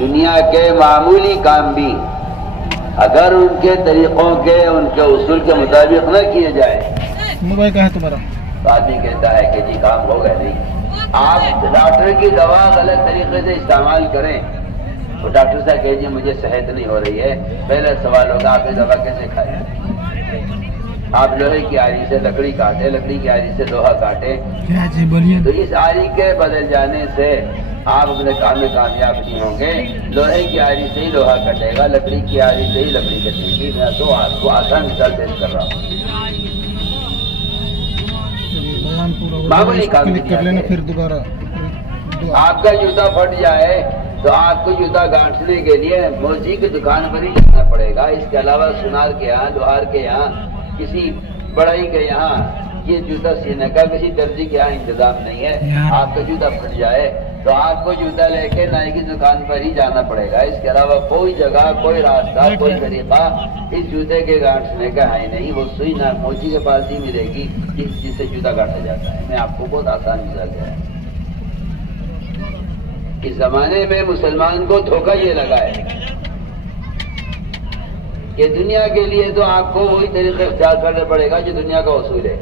دنیا کے معمولی کام بھی اگر ان کے طریقوں کے ان کے اصول کے مطابق نہ کیے جائے موبائل کہاں ہے تمہارا؟ تو آدمی کہتا ہے کہ جی کام ہو گیا نہیں. آپ ڈاکٹر کی دوا غلط طریقے سے استعمال کریں تو ڈاکٹر صاحب کہ جی مجھے صحت نہیں ہو رہی ہے، پہلا سوال ہوگا آپ یہ دوا کیسے کھائیں؟ آپ لوہے کی آری سے لکڑی کاٹے، لکڑی کی آری سے لوہا کاٹے، تو اس آری کے بدل جانے سے آپ اپنے کام میں کامیاب نہیں ہوں گے. لوہے کی آری سے ہی لوہا کٹے گا، لکڑی کی آری سے ہی لکڑی کٹے گی. میں تو آپ کو آسان مثال پیش کر رہا ہوں. معمولی کام پھر دوبارہ آپ کا جوتا پھٹ جائے تو آپ کو جوتا گانٹھنے کے لیے موچی کی دکان پر ہی جانا پڑے گا. اس کے علاوہ سونار کے یہاں، لوہار کے یہاں، کسی بڑائی کے یہاں یہ جوتا سینے کا کسی درزی کے یہاں انتظام نہیں ہے. آپ کا جوتا پھٹ جائے تو آپ کو جوتا لے کے نائی کی دکان پر ہی جانا پڑے گا. اس کے علاوہ کوئی جگہ، کوئی راستہ، کوئی طریقہ اس جوتے کے گانٹھنے کا ہے نہیں. وہ سوئی نہ موچی کے پاس ہی ملے گی جس سے جوتا گاٹا جاتا ہے. میں آپ کو بہت آسان مثال دیا ہے. اس زمانے میں مسلمان کو دھوکہ یہ لگا ہے کہ دنیا کے لیے تو آپ کو وہی طریقے اختیار کرنا پڑے گا جو دنیا کا اصول ہے.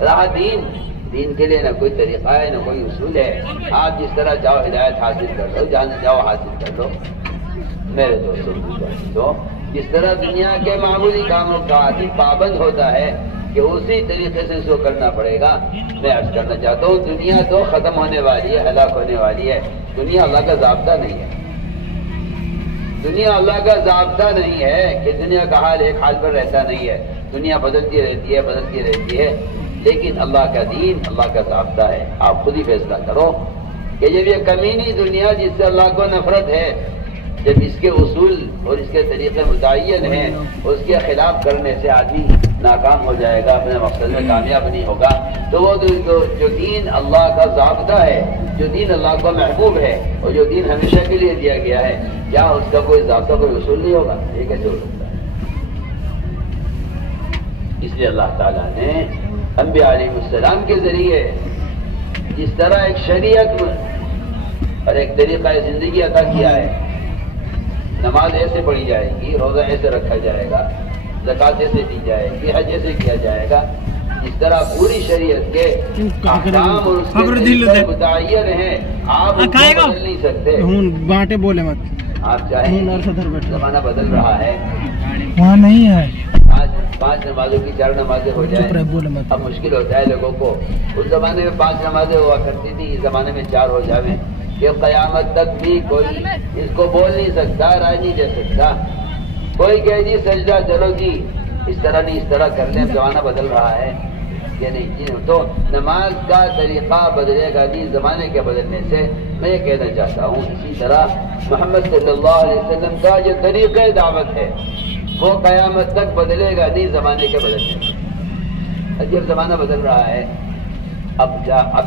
رہا دین کے لیے نہ کوئی طریقہ ہے نہ کوئی اصول ہے. آپ جس طرح چاہو ہدایت حاصل کر لو، جہاں جاؤ حاصل کر لو. میرے دوستوں، جس طرح دنیا کے معمولی کاموں کا آدمی پابند ہوتا ہے کہ اسی طریقے سے اس کو کرنا پڑے گا. میں عرض کرنا چاہتا ہوں دنیا تو ختم ہونے والی ہے، ہلاک ہونے والی ہے. دنیا اللہ کا ضابطہ نہیں ہے. دنیا اللہ کا ضابطہ نہیں ہے کہ دنیا کا حال ایک حال پر رہتا نہیں ہے. دنیا بدلتی رہتی ہے، بدلتی رہتی ہے. لیکن اللہ کا دین، اللہ کا ضابطہ ہے. آپ خود ہی فیصلہ کرو کہ جب یہ کمینی دنیا جس سے اللہ کو نفرت ہے، جب اس کے اصول اور اس کے طریقے متعین ہیں، اس کے خلاف کرنے سے آدمی ناکام ہو جائے گا، اپنے مقصد میں کامیاب نہیں ہوگا، تو وہ جو دین اللہ کا ضابطہ ہے، جو دین اللہ کو محبوب ہے اور جو دین ہمیشہ کے لیے دیا گیا ہے، کیا اس کا کوئی ضابطہ، کوئی اصول نہیں ہوگا؟ یہ کیسے ہو سکتا ہے؟ اس لیے اللہ تعالیٰ نے انبیاء علیہ السلام کے ذریعے جس طرح ایک شریعت اور ایک طریقہ زندگی عطا کیا ہے. نماز ایسے پڑھی جائے گی، روزہ ایسے رکھا جائے گا، زکوٰۃ ایسے دی جائے گی، حج ایسے کیا جائے گا. اس طرح پوری شریعت کے احکام اور اس کے طریقے متعین ہیں. آپ ان کو بدل نہیں سکتے. بانٹے بولے مت. آپ چاہیں، زمانہ بدل رہا ہے، وہاں نہیں ہے. آج 5 نمازوں کی 4 نمازیں ہو جائیں. اب مشکل ہوتا ہے لوگوں کو. اس زمانے میں 5 نمازیں ہوا کرتی تھی، اس زمانے میں 4 ہو جاویں. کہ قیامت تک بھی کوئی اس کو بول نہیں سکتا، رائے نہیں دے سکتا. کوئی کہے جی سجدہ چلو جی اس طرح نہیں اس طرح کر لیں، زمانہ بدل رہا ہے کہ نہیں جی. تو نماز کا طریقہ بدلے گا نہیں زمانے کے بدلنے سے. میں یہ کہنا چاہتا ہوں اسی طرح محمد صلی اللہ علیہ وسلم کا جو طریقہ دعوت ہے وہ قیامت تک بدلے گا نہیں زمانے کے بدلنے سے. جب زمانہ بدل رہا ہے، اب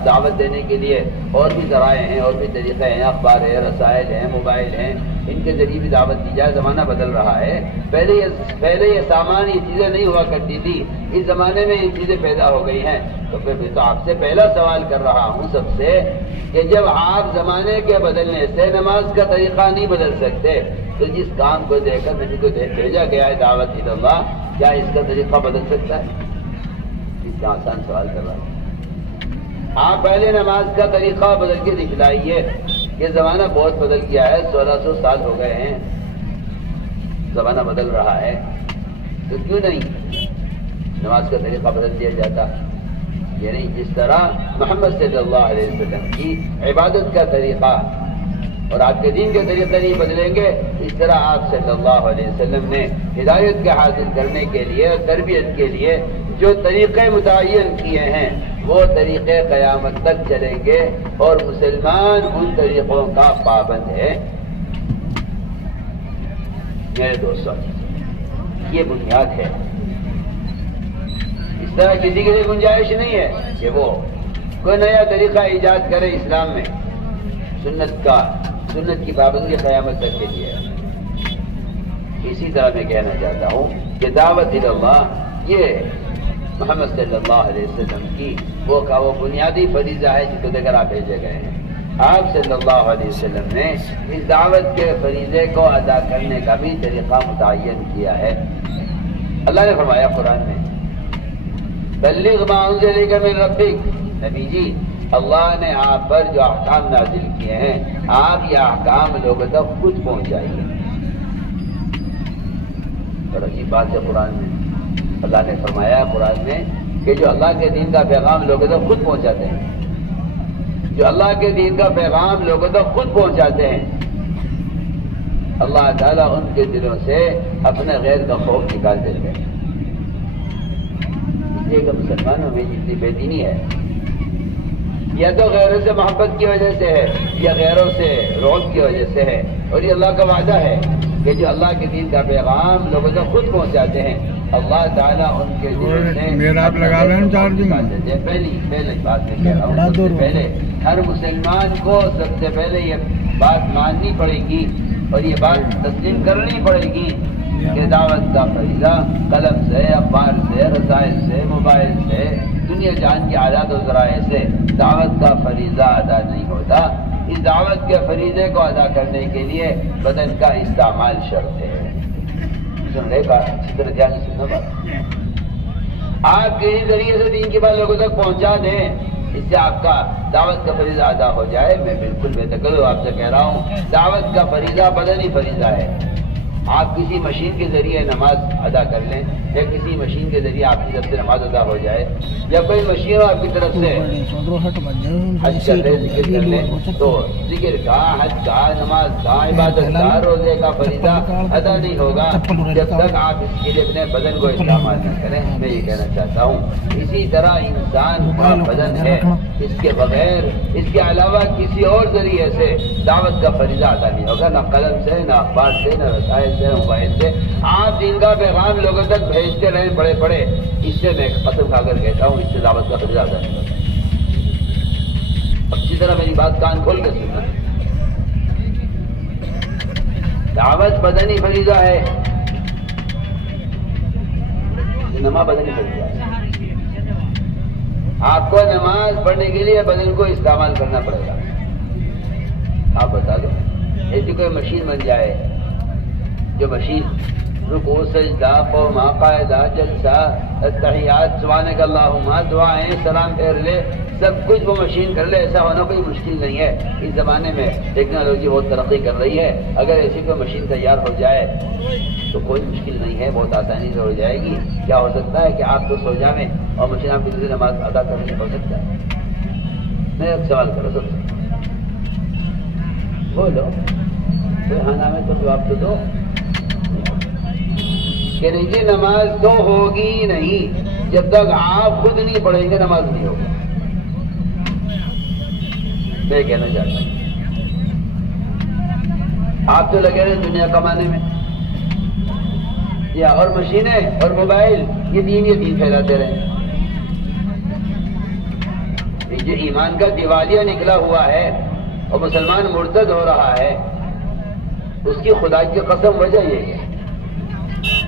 دعوت دینے کے لیے اور بھی ذرائع ہیں، اور بھی طریقے ہیں، اخبار ہے، رسائل ہیں، موبائل ہیں، ان کے ذریعے بھی دعوت دی جائے. زمانہ بدل رہا ہے. پہلے یہ سامان، یہ چیزیں نہیں ہوا کرتی تھی، اس زمانے میں یہ چیزیں پیدا ہو گئی ہیں. تو پھر میں تو آپ سے پہلا سوال کر رہا ہوں سب سے کہ جب آپ زمانے کے بدلنے سے نماز کا طریقہ نہیں بدل سکتے تو جس کام کو دے کر نبی کو بھیجا گیا ہے دعوت اللہ، کیا اس کا طریقہ بدل سکتا ہے؟ اس کا آسان سوال کر رہا ہوں. آپ پہلے نماز کا طریقہ بدل کے دکھلائیے. یہ زمانہ بہت بدل گیا ہے، 1600 سال ہو گئے ہیں، زمانہ بدل رہا ہے، تو کیوں نہیں نماز کا طریقہ بدل دیا جاتا؟ یعنی جس طرح محمد صلی اللہ علیہ وسلم کی عبادت کا طریقہ اور آپ کے دین کے طریقے نہیں بدلیں گے، اس طرح آپ صلی اللہ علیہ وسلم نے ہدایت کے حاصل کرنے کے لیے، تربیت کے لیے جو طریقے متعین کیے ہیں وہ طریقے قیامت تک چلیں گے اور مسلمان ان طریقوں کا پابند ہے. میرے دوستوں، یہ بنیاد ہے. اس طرح کسی کے لیے گنجائش نہیں ہے کہ وہ کوئی نیا طریقہ ایجاد کرے اسلام میں. سنت کی پابندی قیامت تک کے لیے. اسی طرح میں کہنا چاہتا ہوں کہ دعوت اللہ یہ محمد صلی اللہ علیہ وسلم کی وہ بنیادی فریضہ ہے جس کو دے کر آپ بھیجے گئے ہیں. آپ صلی اللہ علیہ وسلم نے اس دعوت کے فریضے کو ادا کرنے کا بھی طریقہ متعین کیا ہے. اللہ نے فرمایا قرآن میں بلغ ما انزل الیک من ربک، نبی جی اللہ نے آپ پر جو احکام نازل کیے ہیں آپ یہ احکام لوگوں تک خود پہنچائیے. اور عجیب بات ہے قرآن میں اللہ نے فرمایا قرآن میں کہ جو اللہ کے دین کا پیغام لوگوں تک خود پہنچاتے ہیں، جو اللہ کے دین کا پیغام لوگوں تک خود پہنچاتے ہیں اللہ تعالیٰ ان کے دلوں سے اپنے غیر کا خوف نکال دیتے ہیں. اس لیے کہ مسلمانوں میں جتنی بے دینی ہے یا تو غیروں سے محبت کی وجہ سے ہے یا غیروں سے رعب کی وجہ سے ہے. اور یہ اللہ کا وعدہ ہے کہ جو اللہ کے دین کا پیغام لوگوں تک خود پہنچاتے ہیں اللہ تعالیٰ ان کے دلوں سے پہلی بات میں کہہ رہا ہوں سب سے پہلے ہر مسلمان کو سب سے پہلے یہ بات ماننی پڑے گی اور یہ بات تسلیم کرنی پڑے گی کہ دعوت کا فریضہ قلم سے، اخبار سے، رسائل سے، موبائل سے، دنیا جہان کی آلات و ذرائع سے دعوت کا فریضہ ادا نہیں ہوتا. اس دعوت کے فریضے کو ادا کرنے کے لیے بدن کا استعمال شرط ہے. سن رہے بات اچھی طرح دھیان سے سننا بات. آپ کسی ذریعے سے دین کی بات لوگوں تک پہنچا دیں اس سے آپ کا دعوت کا فریضہ ادا ہو جائے. میں بالکل بے تکلف آپ سے کہہ رہا ہوں دعوت کا فریضہ بدنی فریضہ ہے. آپ کسی مشین کے ذریعے نماز ادا کر لیں یا کسی مشین کے ذریعے آپ کی طرف سے نماز ادا ہو جائے یا کوئی مشین آپ کی طرف سے حج کر لیں ذکر کر لیں تو ذکر کا، حج کا، نماز کا، عبادت کا، روزے کا فریضہ ادا نہیں ہوگا جب تک آپ اس کے لیے اپنے بدن کو استعمال نہ کریں. میں یہ کہنا چاہتا ہوں اسی طرح انسان کا بدن ہے، اس کے بغیر اس کے علاوہ کسی اور ذریعے سے دعوت کا فریضہ ادا نہیں ہوگا، نہ قلم سے، نہ اخبار سے، نہ رسائل سے، موبائل سے. آپ دین کا پیغام لوگوں تک بھیجتے رہیں پڑے پڑے. اس سے میں قسم کھا کر کہتا ہوں اس سے دعوت کا فریضہ ادا نہیں ہوگا. اچھی طرح میری بات کان کھول کے سننا. دعوت بدنی فریضہ ہے، نماز بدنی فریضہ ہے. آپ کو نماز پڑھنے کے لیے بدن کو استعمال کرنا پڑے گا. آپ بتا دو ایسی کوئی مشین بن جائے جو مشین رکوع، سجدہ، قوم، قاعدہ، جلسہ، تحیات، سبحانک اللہم، دعائیں، سلام پھیر لے، سب کچھ وہ مشین کر لے. ایسا ہونا کوئی مشکل نہیں ہے. اس زمانے میں ٹیکنالوجی بہت ترقی کر رہی ہے. اگر ایسی کوئی مشین تیار ہو جائے تو کوئی مشکل نہیں ہے، بہت آسانی سے ہو جائے گی. کیا ہو سکتا ہے کہ آپ تو سو جائیں اور مشین آپ کی نماز ادا کرنے ہو سکتا ہے؟ میں ایک سوال کرو سب سے بولو کوئی ہاں نام ہے تو جواب تو دو کہ نہیں جی نماز تو ہوگی نہیں جب تک آپ خود نہیں پڑھیں گے نماز نہیں ہوگی. میں کہنا چاہتا ہوں آپ تو لگے رہے دنیا کمانے میں یا اور مشینیں اور موبائل یہ دین پھیلاتے رہے. جو ایمان کا دیوالیہ نکلا ہوا ہے اور مسلمان مرتد ہو رہا ہے اس کی خدا کی قسم وجہ یہ ہے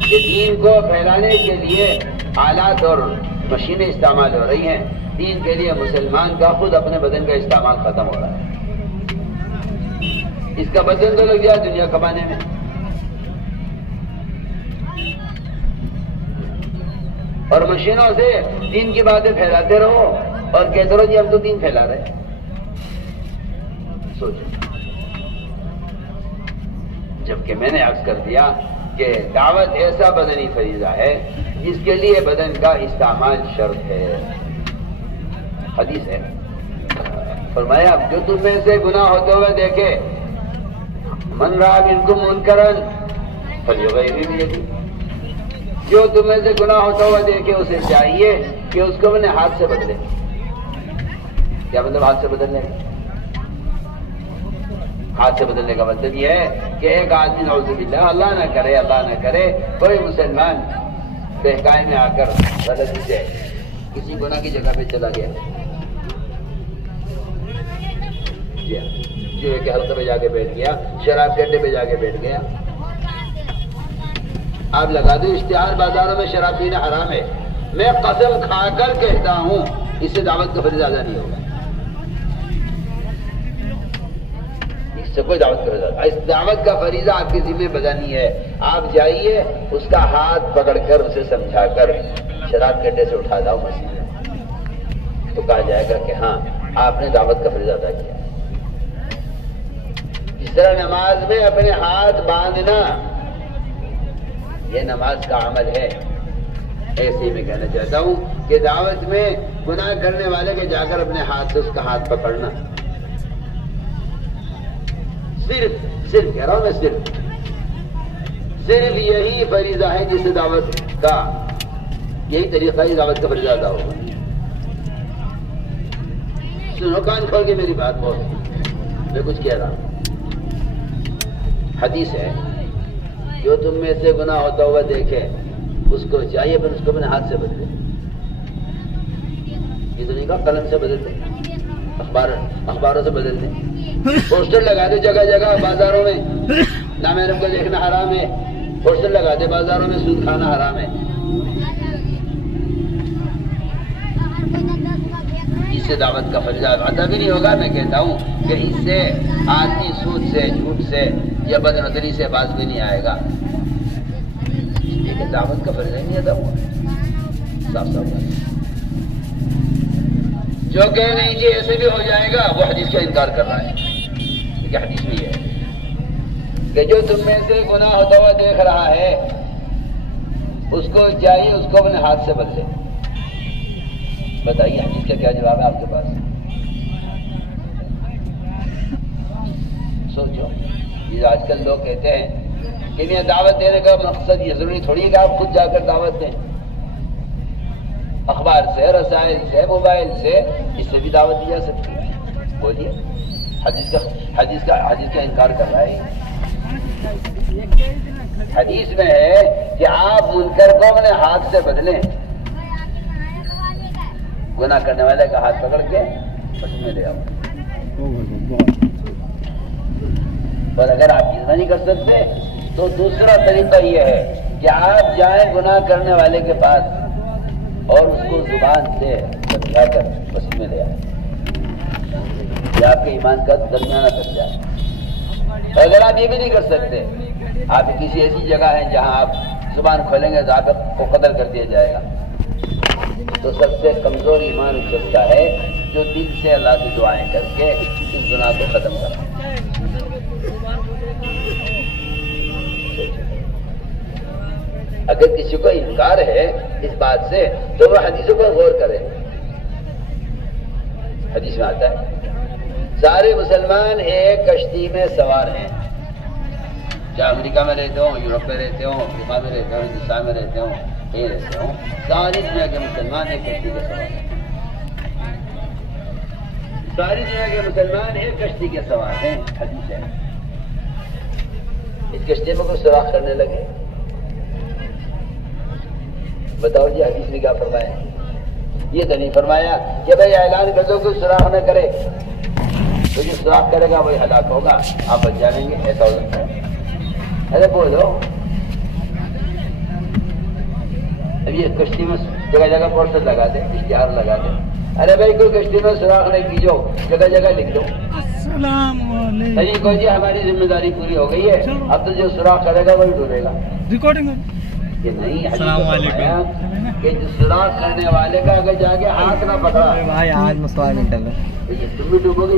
کہ دین کو پھیلانے کے لیے آلات اور مشینیں استعمال ہو رہی ہیں. دین کے لیے مسلمان کا خود اپنے بدن کا استعمال ختم ہو رہا ہے. اس کا بدن تو لگ جائے دنیا کمانے میں. اور مشینوں سے دین کی باتیں پھیلاتے رہو اور کہتے رہو جی ہم تو دین پھیلا رہے ہیں. سوچو جبکہ میں نے عرض کر دیا کہ دعوت ایسا بدنی فریضہ ہے جس کے لیے بدن کا استعمال شرط ہے. حدیث ہے فرمایا جو تم میں سے گناہ ہوتے ہوئے دیکھے من رأى منکم منکرا فلیغیرہ بیدہ، جو تم میں سے گناہ ہوتا ہوا دیکھے اسے چاہیے کہ اس کو اپنے ہاتھ سے بدلے. کیا مطلب ہاتھ سے بدلنے کا؟ ہاتھ سے بدلنے کا مطلب یہ ہے کہ ایک آدمی نعوذ باللہ اللہ نہ کرے کوئی مسلمان بہکائی میں آ کر غلطی سے کسی گناہ کی جگہ پہ چلا گیا جو ایک حلقے پہ جا کے بیٹھ گیا، شراب کے اڈے پہ جا کے بیٹھ گیا. آپ لگا دو اشتہار بازاروں میں شراب پینا حرام ہے. میں قسم کھا کر کہتا ہوں اس سے دعوت کا فریضہ ادا نہیں ہوگا. اس سے کوئی دعوت کا فریضہ، اس دعوت کا فریضہ آپ کے ذمہ بدنی ہے. آپ جائیے اس کا ہاتھ پکڑ کر اسے سمجھا کر شراب کے اڈے سے اٹھا لاؤ مسجد میں، تو کہا جائے گا کہ ہاں آپ نے دعوت کا فریضہ ادا کیا. اس طرح نماز میں اپنے ہاتھ باندھنا یہ نماز کا عمل ہے. ایسے ہی میں کہنا چاہتا ہوں کہ دعوت میں گناہ کرنے والے کے جا کر اپنے ہاتھ سے اس کا ہاتھ پکڑنا، صرف کہہ رہا ہوں میں، صرف یہی فریضہ ہے جس سے دعوت کا، یہی طریقہ ہی دعوت کا فریضہ ادا ہوگا. سنو کان کھول کے میری بات، بہت میں کچھ کہہ رہا ہوں. حدیث ہے جو تم میں سے گناہ ہوتا ہوا دیکھے اس کو چاہیے پھر اس کو اپنے ہاتھ سے بدلے. یہ تو نہیں کہا قلم سے بدلتے، اخباروں سے بدلتے، پوسٹر لگا دے جگہ جگہ بازاروں میں، نامحرم کو دیکھنا حرام ہے، پوسٹر لگا دے بازاروں میں سود کھانا حرام ہے. اس سے دعوت کا فریضہ ادا بھی نہیں ہوگا. میں کہتا ہوں کہ اس سے آدمی سود سے، جھوٹ سے یا بد نظری سے باز بھی نہیں آئے گا. لیکن دعوت کا فریضہ نہیں ادا ہوا. صاف صاف بات. جو کہ نہیں جی ایسے بھی ہو جائے گا وہ حدیث کا انکار کر رہا ہے. کیونکہ حدیث میں یہ ہے کہ جو تم میں سے گناہ ہوتا ہوا دیکھ رہا ہے اس کو چاہیے اس کو اپنے ہاتھ سے بدلے. بتائیے حدیث کا کیا جواب ہے آپ کے پاس؟ سوچو. یہ آج کل لوگ کہتے ہیں کہ یہ دعوت دینے کا مقصد یہ ضروری تھوڑی ہے کہ آپ خود جا کر دعوت دیں. اخبار سے، رسائل سے، موبائل سے، اس سے بھی دعوت دی جا سکتی ہے. بولیے. حدیث کا انکار کر رہا ہے. حدیث میں ہے کہ آپ منکر کو اپنے ہاتھ سے بدلیں. گناہ کرنے والے کا ہاتھ پکڑ کے اس میں لے آؤ. اور اگر آپ یہ نہیں کر سکتے تو دوسرا طریقہ یہ ہے کہ آپ جائیں گناہ کرنے والے کے پاس اور اس کو زبان سے سمجھا کر اس میں لے آئیں. یہ آپ کے ایمان کا درمیانہ درجہ ہے. اگر آپ یہ بھی نہیں کر سکتے، آپ کسی ایسی جگہ ہیں جہاں آپ زبان کھولیں گے تو آپ کو قتل کر دیا جائے گا، تو سب سے کمزور ایمان اس وقت کا ہے جو دل سے اللہ سے دعائیں کر کے اس گناہ کو ختم کرے. اگر کسی کو انکار ہے اس بات سے تو وہ حدیثوں پر غور کرے. حدیث میں آتا ہے سارے مسلمان ایک کشتی میں سوار ہیں، چاہے امریکہ میں رہتے ہوں، یورپ میں رہتے ہوں، افریقہ میں رہتے ہوں، ہندوستان میں رہتے ہوں، کہیں رہتے ہوں، ساری دنیا کے مسلمان ایک کشتی کے سوار ہیں. ساری دنیا کے مسلمان ایک کشتی کے سوار ہیں. حدیث ہے. اس کشتی میں کوئی سوراخ کرنے لگے. بتاؤ جی حدیث نے کیا فرمایا؟ یہ تو نہیں فرمایا کہ بھائی اعلان کر دو کہ سوراخ نہ کرے، تو جو سوراخ کرے گا وہی ہلاک ہوگا، آپ بچ جائیں گے. ایسا ہو سکتا ہے؟ ارے بولو. اب یہ کشتی میں جگہ جگہ پوسٹر لگا دے، اشتہار لگا دے. ارے بھائی کوئی کشتی میں سوراخ نہیں کیجو، جگہ جگہ لکھ دو. نہیں کوئی جی ہماری ذمہ داری پوری ہو گئی ہے، اب تو جو سوراخ کرے گا وہی ڈوبے گا. ریکارڈنگ کہ نہیں. السلام علیکم. کہ جو سوراخ کرنے والے کا اگر جا کے ہاتھ نہ پکڑا بھائی آج مسئلہ نہیں ٹل رہا، تم بھی ڈوبو گے.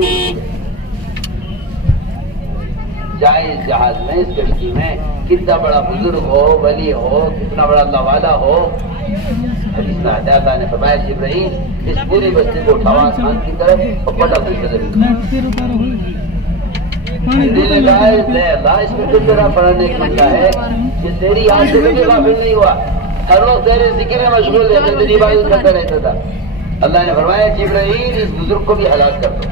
چاہے اس جہاز میں، اس کشتی میں کتنا بڑا بزرگ ہو، ولی ہو، کتنا بڑا اللہ والا ہو، حدیث میں آتا ہے اللہ نے فرمایا جبرائیل اس پوری بستی کو اٹھاؤ آسمان کی طرف اور پٹا اس کے اللہ. اس میں کس طرح پڑھنے کی منتا ہے کہ تیری یاد سے کبھی غافل نہیں ہوا، ہر وقت تیرے ذکر میں مشغول رہتا، تیری عبادت کرتا رہتا تھا. اللہ نے فرمایا جبرائیل اس بزرگ کو بھی ہلاک کر دو.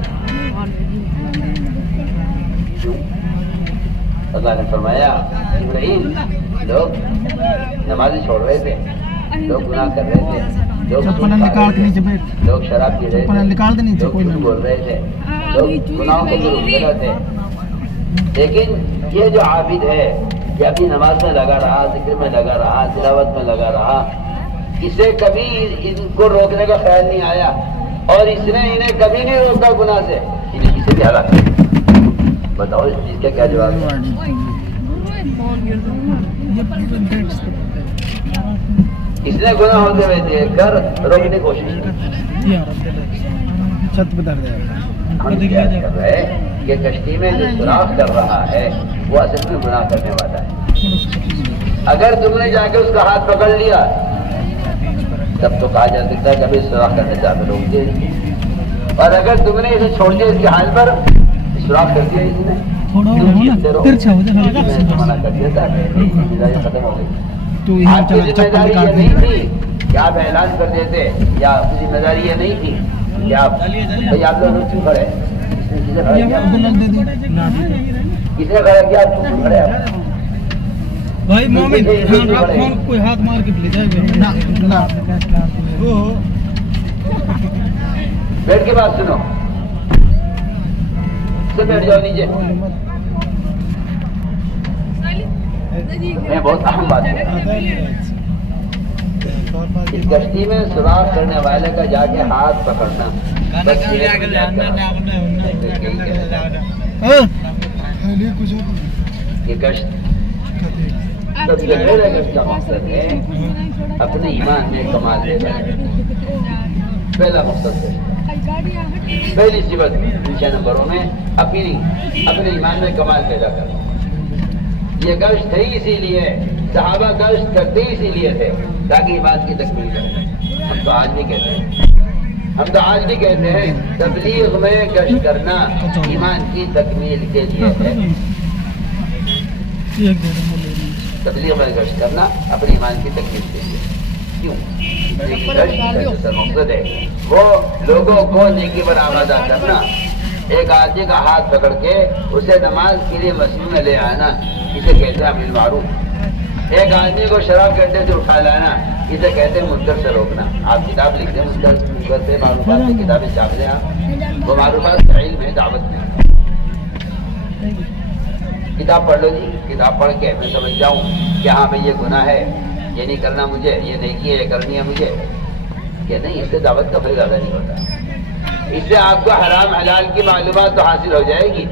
اللہ نے فرمایا جبرائیل لوگ نمازیں چھوڑ رہے تھے، لوگ گناہ کر رہے تھے، لوگ شراب پی رہے تھے، لوگ جھوٹ بول رہے تھے، لوگ گناہوں کو روک رہے تھے. لیکن یہ جو عابد ہے کہ اپنی نماز میں لگا رہا، ذکر میں لگا رہا، تلاوت میں لگا رہا، اسے کبھی ان کو روکنے کا خیال نہیں آیا اور اس نے انہیں کبھی نہیں روکا گناہ سے، انہیں کسی بھی ہلاک. بتاؤ اس چیز کا کیا جواب ہے؟ اس نے گناہ ہوتے ہوئے دیکھ کر روکنے کی کوشش کی. چھت پہ درد ہے. ہم کیا کر رہے ہیں کہ کشتی میں جو سوراخ کر رہا ہے وہ اصل میں گناہ کرنے والا ہے. اگر تم نے جا کے اس کا ہاتھ پکڑ لیا تب تو کہا جا سکتا ہے کہ ابھی سوراخ کرنے سے آپ روک دے. اور اگر تم نے اسے چھوڑ دیا اس کے حال پر سوراخ کر دیا اس نے منع کر دیا تھا ختم ہو گئی. آپ کی ذمہ داری یہ نہیں تھی کہ آپ اعلان کر دیتے یا آپ کی ذمہ داری یہ نہیں تھی کہ آپ بھائی آپ لوگ کیوں کھڑے کس نے کھڑا کیا آپ کیوں کھڑے بھائی مومن کوئی ہاتھ مار کے لے جائے گا. بیٹھ کے بات سنو سب بیٹھ جاؤ نیچے. میں بہت اہم بات ہے اس کشتی میں سوراخ کرنے والے کا جا کے ہاتھ پکڑنا. یہ کشت سب سے پہلے کشت کا مقصد ہے اپنے ایمان میں کمال دینا. پہلا مقصد ہے پہلی صفت 6 نمبروں میں اپنے ایمان میں کمال پیدا کرنا. یہ گشت ہے اسی لیے صحابہ گشت کرتے اسی لیے تھے تاکہ ایمان کی تکمیل کریں. ہم تو آج بھی کہتے ہیں تبلیغ میں گشت کرنا ایمان کی تکمیل کے لیے ہے. تبلیغ میں گشت کرنا اپنے ایمان کی تکمیل کے لیے. کیوں؟ گشت کا مقصد ہے وہ لوگوں کو نیکی پر آمادہ کرنا. ایک آدمی کا ہاتھ پکڑ کے اسے نماز کے لیے مسجد میں لے آنا اسے کہتے ہیں امر بالمعروف. ایک آدمی کو شراب کے اڈے سے اٹھا لانا اسے کہتے ہیں منکر سے روکنا. آپ کتاب لکھتے ہیں منکر سے معروفات کی کتابیں چھاپ دیں آپ. وہ معروفات علم ہے دعوت میں. کتاب پڑھ لو جی. کتاب پڑھ کے میں سمجھ جاؤں کہ ہاں بھائی یہ گناہ ہے یہ نہیں کرنا مجھے یہ نیکی ہے یہ کرنی ہے مجھے کہ نہیں. اس سے دعوت کا پھر زیادہ نہیں ہوتا. اس سے آپ کو حرام حلال کی معلومات تو حاصل ہو جائے گی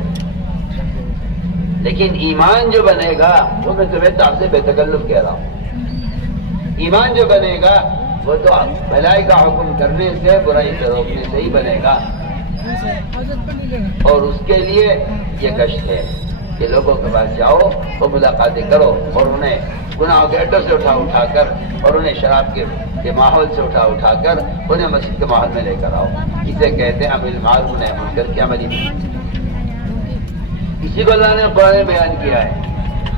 لیکن ایمان جو بنے گا وہ میں تمہیں تو آپ سے بے تکلف کہہ رہا ہوں. ایمان جو بنے گا وہ تو بھلائی کا حکم کرنے سے برائی سے روکنے سے ہی بنے گا. اور اس کے لیے یہ گشت ہے کہ لوگوں کے پاس جاؤ وہ ملاقاتیں کرو اور انہیں گناہوں کے اڈوں سے اٹھا کر اور انہیں شراب کے ماحول سے اٹھا کر انہیں مسجد کے ماحول میں لے کر آؤ. اسے کہتے ہیں امر بالمعروف نہی عن المنکر کی عملی. اسی کو اللہ نے قرآن میں بیان کیا ہے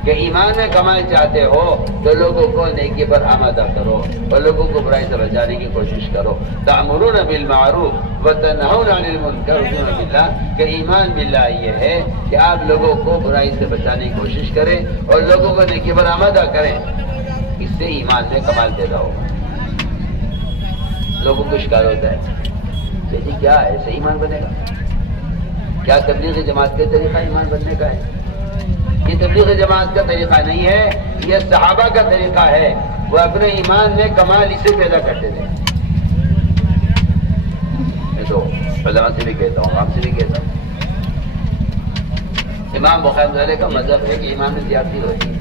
کہ ایمان میں کمال چاہتے ہو تو لوگوں کو نیکی پر آمادہ کرو اور لوگوں کو برائی سے بچانے کی کوشش کرو. تأمرون بالمعروف وتنہون عن المنکر باللہ کہ ایمان باللہ یہ ہے کہ آپ لوگوں کو برائی سے بچانے کی کوشش کریں اور لوگوں کو نیکی پر آمادہ کریں. اس سے ایمان میں کمال پیدا ہوگا. لوگوں کو شکار ہوتا ہے جی کیا ایسے ایمان بنے گا؟ کیا تبلیغ جماعت کا طریقہ ایمان بننے کا ہے؟ یہ تبلیغ جماعت کا طریقہ نہیں ہے یہ صحابہ کا طریقہ ہے. وہ اپنے ایمان میں کمال اسے پیدا کرتے تھے. میں تو علماء سے بھی کہتا ہوں آپ سے بھی کہتا ہوں امام بخاری کا مذہب ہے کہ ایمان میں زیادتی ہوتی ہے.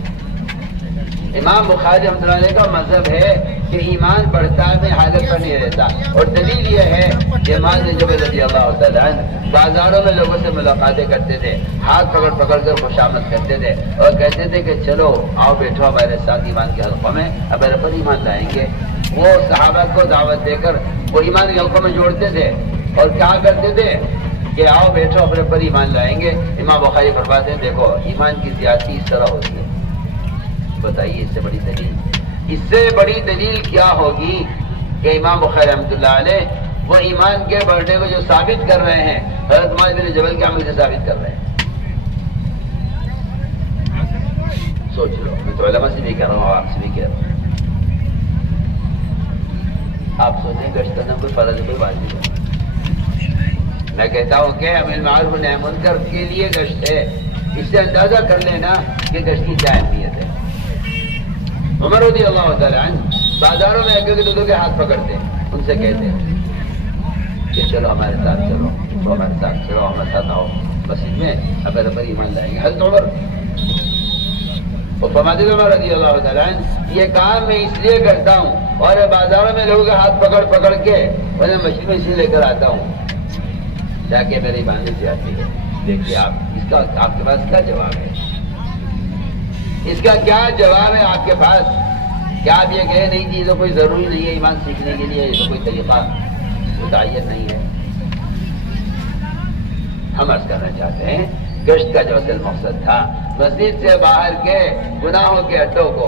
امام بخاری رحمۃ اللہ علیہ کا مذہب ہے کہ ایمان بڑھتا ہے حالت پر نہیں رہتا. اور دلیل یہ ہے کہ معاذ بن جبل رضی اللہ تعالیٰ عنہ بازاروں میں لوگوں سے ملاقاتیں کرتے تھے ہاتھ پکڑ کر خوشامد کرتے تھے اور کہتے تھے کہ چلو آؤ بیٹھو ہمارے ساتھ ایمان کے حلقوں میں ہمارے پر ایمان لائیں گے. وہ صحابہ کو دعوت دے کر وہ ایمان کے حلقوں میں جوڑتے تھے اور کیا کرتے تھے کہ آؤ بیٹھو اپنے پر ایمان لائیں گے. امام بخاری فرماتے ہیں دیکھو ایمان کی زیادتی اس طرح ہوتی ہے. بتائیے اس سے بڑی دلیل کیا ہوگی کہ امام بخاری رحمۃ اللہ علیہ وہ ایمان کے بڑھنے کو جو ثابت کر رہے ہیں حضرت معاذ بن جبل کے عمل سے ثابت کر رہے ہیں. سوچ لو. میں تو علماء سے بھی کہہ رہا ہوں آپ سے بھی کہہ رہا ہوں. آپ سوچیں گشت کرنا کوئی فرض کوئی واجب ہے. میں کہتا ہوں کہ امر بالمعروف نہی عن المنکر کے لیے گشت ہے. اس سے اندازہ کر لینا کہ گشت کی کیا اہمیت ہے. عمر رضی اللہ تعالیٰ عنہ بازاروں میں ایک دوسرے کے ہاتھ پکڑتے ان سے کہتے کہ چلو ہمارے ساتھ چلو تو ہمارے ساتھ چلو ہمارے ساتھ آؤ مسجد میں اپنے پر ایمان لائیں گے. حضرت عمر اور فرماتے ہیں عمر رضی اللہ تعالیٰ عنہ یہ کام میں اس لیے کرتا ہوں اور بازاروں میں لوگوں کے ہاتھ پکڑ پکڑ کے انہیں مسجد میں اسے لے کر آتا ہوں تاکہ میری ایمانداری سے آتی ہے. دیکھیے آپ اس کا آپ کے پاس کیا جواب ہے؟ اس کا کیا جواب ہے آپ کے پاس؟ کیا آپ یہ کہے نہیں چیزوں کوئی ضروری نہیں ہے ایمان سیکھنے کے لیے، یہ کوئی طریقہ متعین نہیں ہے؟ ہم عرض کرنا چاہتے ہیں گشت کا جو اصل مقصد تھا مسجد سے باہر کے گناہوں کے اڈوں کو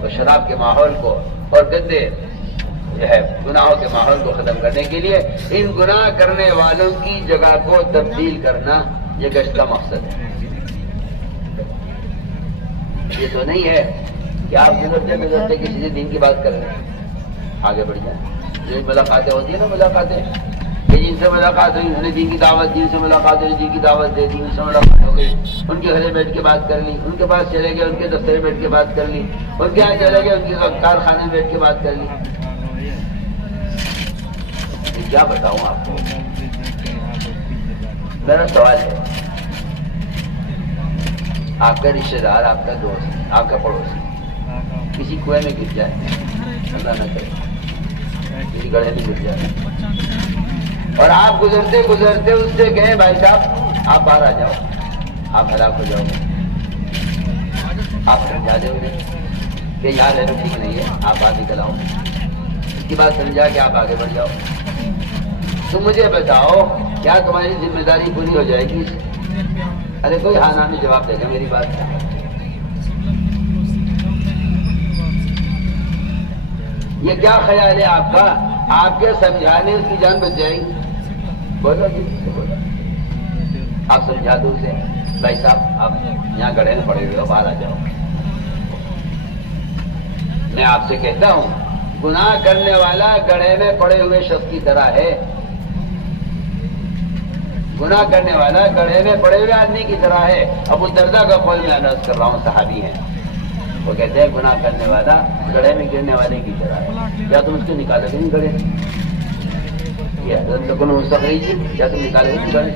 اور شراب کے ماحول کو اور گندے جو ہے گناہوں کے ماحول کو ختم کرنے کے لیے ان گناہ کرنے والوں کی جگہ کو تبدیل کرنا یہ گشت کا مقصد ہے. یہ تو نہیں ہے کہ آپ گزرتے گزرتے کسی سے دین کی بات کر رہے ہیں. آگے بڑھ جائیں. جو ملاقاتیں ہوتی ہیں نا ملاقاتیں کہ جن سے ملاقات ہوئی انہوں نے دین کی دعوت دی، جن سے ملاقات ہوئی دین کی دعوت دے دی، ان سے ملاقات ہو گئی ان کے گھر بیٹھ کے بات کر لی، ان کے پاس چلے گئے ان کے دفتر بیٹھ کے بات کر لی، ان کے یہاں چلے گئے ان کے کارخانے میں بیٹھ کے بات کر لی. کیا بتاؤں آپ کو؟ میرا سوال ہے آپ کا رشتے دار، آپ کا دوست، آپ کا پڑوسی کسی کنویں میں گر جائے، اللہ نہ کرے کسی گڑھے میں گر جائے اور آپ گزرتے گزرتے اس سے کہیں بھائی صاحب آپ باہر آ جاؤ، آپ ہلاک ہو جاؤ گے، آپ سمجھا دیں انہیں کہ یہاں رہنا ٹھیک نہیں ہے، آپ باہر نکل آؤ. اس کی بات سمجھا کہ آپ آگے بڑھ جاؤ. تم مجھے بتاؤ کیا تمہاری ذمہ داری پوری ہو جائے گی؟ ارے کوئی ہاں نہ میں جواب دے گا میری بات. یہ کیا خیال ہے آپ کا؟ آپ کے سمجھانے اس کی جان بچ جائے گی؟ بولو جی بولو. آپ سمجھا دو اسے بھائی صاحب آپ یہاں گڑھے میں پڑے ہوئے ہو، باہر آ جاؤ. میں آپ سے کہتا ہوں گناہ کرنے والا گڑھے میں پڑے ہوئے شخص کی طرح ہے. گناہ کرنے والا گڑھے میں پڑے ہوئے آدمی کی طرح ہے. ابو دردہ کا قول میں عرض کر رہا ہوں، صحابی ہیں، وہ کہتے ہیں گناہ کرنے والا گڑھے میں گرنے والے کی طرح ہے. کیا تم اس کو نکالو گے نہیں گڑھے؟ کیا تم نکالو گے نہیں گڑھے؟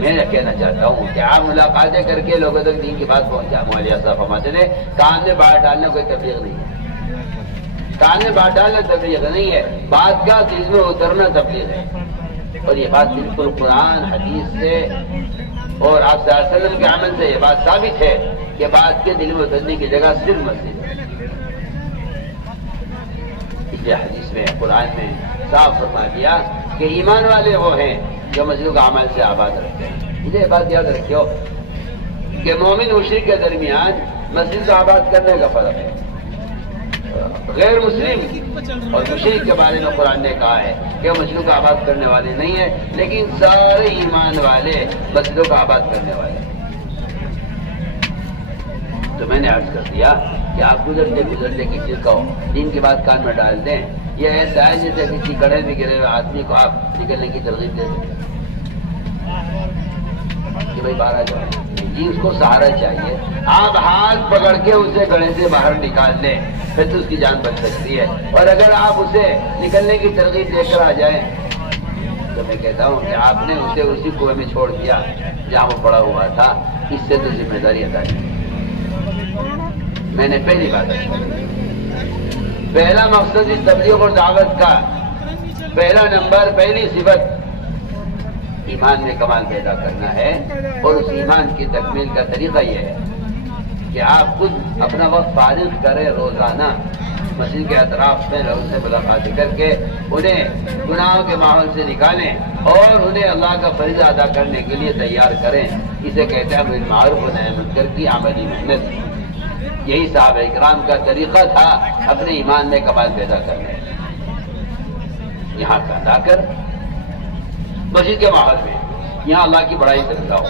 میں کہنا چاہتا ہوں کہ آپ ملاقاتیں کر کے لوگوں تک دین کی بات پہنچا. مولوی صاحب فرماتے ہیں کان میں بات ڈالنا کوئی تبلیغ نہیں ہے. کان میں بات ڈالنا تبلیغ نہیں ہے، بات کا دل میں اترنا تبلیغ ہے. اور یہ بات بالکل قرآن حدیث سے اور آپ صلی اللہ علیہ وسلم کے عمل سے یہ بات ثابت ہے کہ بات کے دل میں اترنے کی جگہ صرف مسجد ہے. اس لیے حدیث میں قرآن میں صاف فرما دیا کہ ایمان والے وہ ہیں جو مسجدوں کا عمل سے آباد رکھتے ہیں. مجھے یہ بات یاد رکھیو کہ مومن مشرک کے درمیان مسجد کو آباد کرنے کا فرق ہے. غیر مسلم اور مشرک کے بارے میں قرآن نے کہا ہے کہ وہ مسجدوں کا آباد کرنے والے نہیں ہیں، لیکن سارے ایمان والے مسجدوں کا آباد کرنے والے ہیں. تو میں نے عرض کر دیا کہ آپ گزرتے گزرتے کسی کو دین کی بات کان میں ڈال دیں. یہ ایسا ہے جیسے کسی گڑھے میں گرے ہوئے آدمی کو آپ نکلنے کی ترغیب دے دیں کہ بھائی باہر آ جاؤ. جی اس کو سہارا چاہیے. آپ ہاتھ پکڑ کے اسے گڑھے سے باہر نکال لیں پھر تو اس کی جان بچ سکتی ہے. اور اگر آپ اسے نکلنے کی ترغیب دے کر آ جائیں تو میں کہتا ہوں کہ آپ نے اسے اسی کنویں میں چھوڑ دیا جہاں وہ پڑا ہوا تھا. اس سے تو ذمہ داری ادا کی. میں نے پہلی بات پہلا مقصد اس تبلیغ اور دعوت کا پہلا نمبر پہلی صفت ایمان میں کمال پیدا کرنا ہے. اور اس ایمان کی تکمیل کا طریقہ یہ ہے کہ آپ خود اپنا وقت فارغ کریں، روزانہ مسجد کے اطراف میں لوگوں سے ملاقاتیں کر کے انہیں گناہوں کے ماحول سے نکالیں اور انہیں اللہ کا فریضہ ادا کرنے کے لیے تیار کریں. اسے کہتے ہیں بالمعروف و نہی عن المنکر کی عملی محنت. یہی صحابہ اکرام کا طریقہ تھا اپنے ایمان میں کمال پیدا کرنے. یہاں لا کر مسجد کے ماحول میں یہاں اللہ کی بڑائی سمجھاؤ،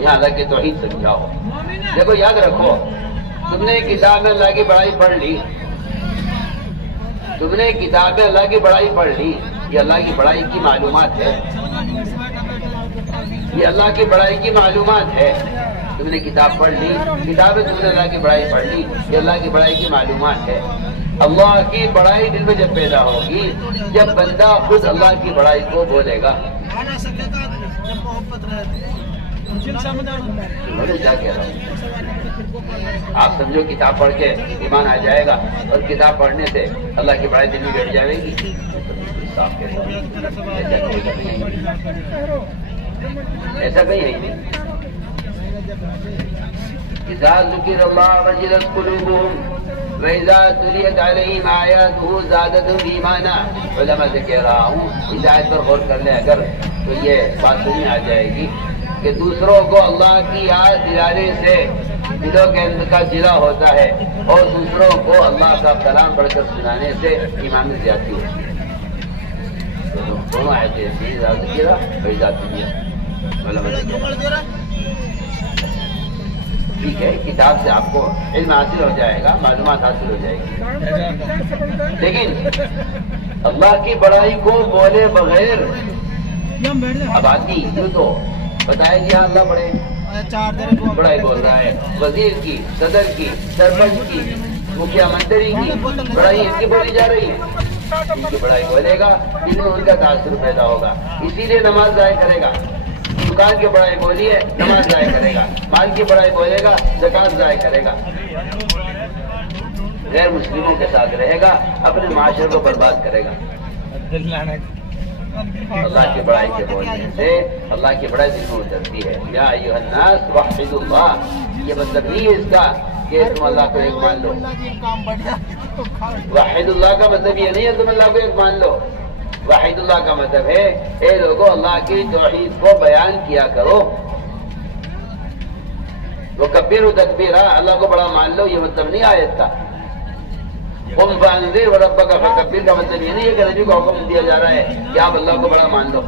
یہاں اللہ کی توحید سمجھاؤ. دیکھو یاد رکھو تم نے کتاب میں اللہ کی بڑائی پڑھ لی، تم نے کتاب میں اللہ کی بڑائی پڑھ لی. یہ اللہ کی بڑائی کی معلومات ہے، یہ اللہ کی بڑائی کی معلومات ہے. تم نے کتاب پڑھ لی، کتاب میں تم نے اللہ کی بڑائی پڑھ لی، یہ اللہ کی بڑائی کی معلومات ہے. اللہ کی بڑائی دل میں جب پیدا ہوگی، جب بندہ خود اللہ کی بڑائی کو بولے گا. میں کیا کہہ رہا ہوں، آپ سمجھو کتاب پڑھ کے ایمان آ جائے گا، اور کتاب پڑھنے سے اللہ کی بڑائی دل میں بیٹھ جائے گی. صاف کہہ رہا ہوں، ایسا کہیں ہے ہی نہیں. اذا ذکر اللہ وجلت قلوبهم وَإِذَا تُلِيَتْ عَلَيْهِمْ آيَاتُهُ زَادَتْهُمْ إِيمَانًا. علماء سے کہہ رہا ہوں اس آیت پر غور کر لیں اگر تو یہ بات سمجھ آ جائے گی کہ دوسروں کو اللہ کی یاد دلانے سے دلوں کے اندر کا جلا ہوتا ہے، اور دوسروں کو اللہ کا کلام پڑھ کر سنانے سے ایمان میں زیادتی ہوتی ہے. دونوں آیتیں ہیں، اذا ذکر وَإِذَا تُلِيَتْ. علماء سے ٹھیک ہے، کتاب سے آپ کو علم حاصل ہو جائے گا، معلومات حاصل ہو جائے گی، لیکن اللہ کی بڑائی کو بولے بغیر اب آدمی یوں تو بتائے گی ہاں اللہ بڑائی بول رہا ہے، وزیر کی، صدر کی، سرپنچ کی، مکھیا منتری کی بڑائی اس کی بولی جا رہی ہے. ان کی بڑائی بولے گا، دل میں ان کا تاثر پیدا ہوگا، اسی لیے نماز ضائع کرے گا. دکان کی بڑائی بولی ہے، نماز ضائع کرے گا. مال کی بڑائی بولے گا، زکات ضائع کرے گا. غیر مسلموں کے ساتھ رہے گا، اپنے معاشرے کو برباد کرے گا. اللہ کی بڑائی کے بولنے سے اللہ کی بڑائی دل میں اترتی ہے. یا ایھا الناس وحدوا اللہ. یہ مطلب نہیں ہے اس کا کہ تم اللہ کو ایک مان لو. وحد اللہ کا مطلب یہ نہیں ہے تم اللہ کو ایک مان لو. واحد اللہ کا مطلب ہے اے لوگوں اللہ کی توحید کو بیان کیا کرو. وہ کبیر و تکبیرہ، اللہ کو بڑا مان لو، یہ مطلب نہیں آیت کا. قم فانذر وربک فکبر کا مطلب یہ نہیں ہے کہ نبی کو حکم دیا جا رہا ہے کہ آپ اللہ کو بڑا مان لو.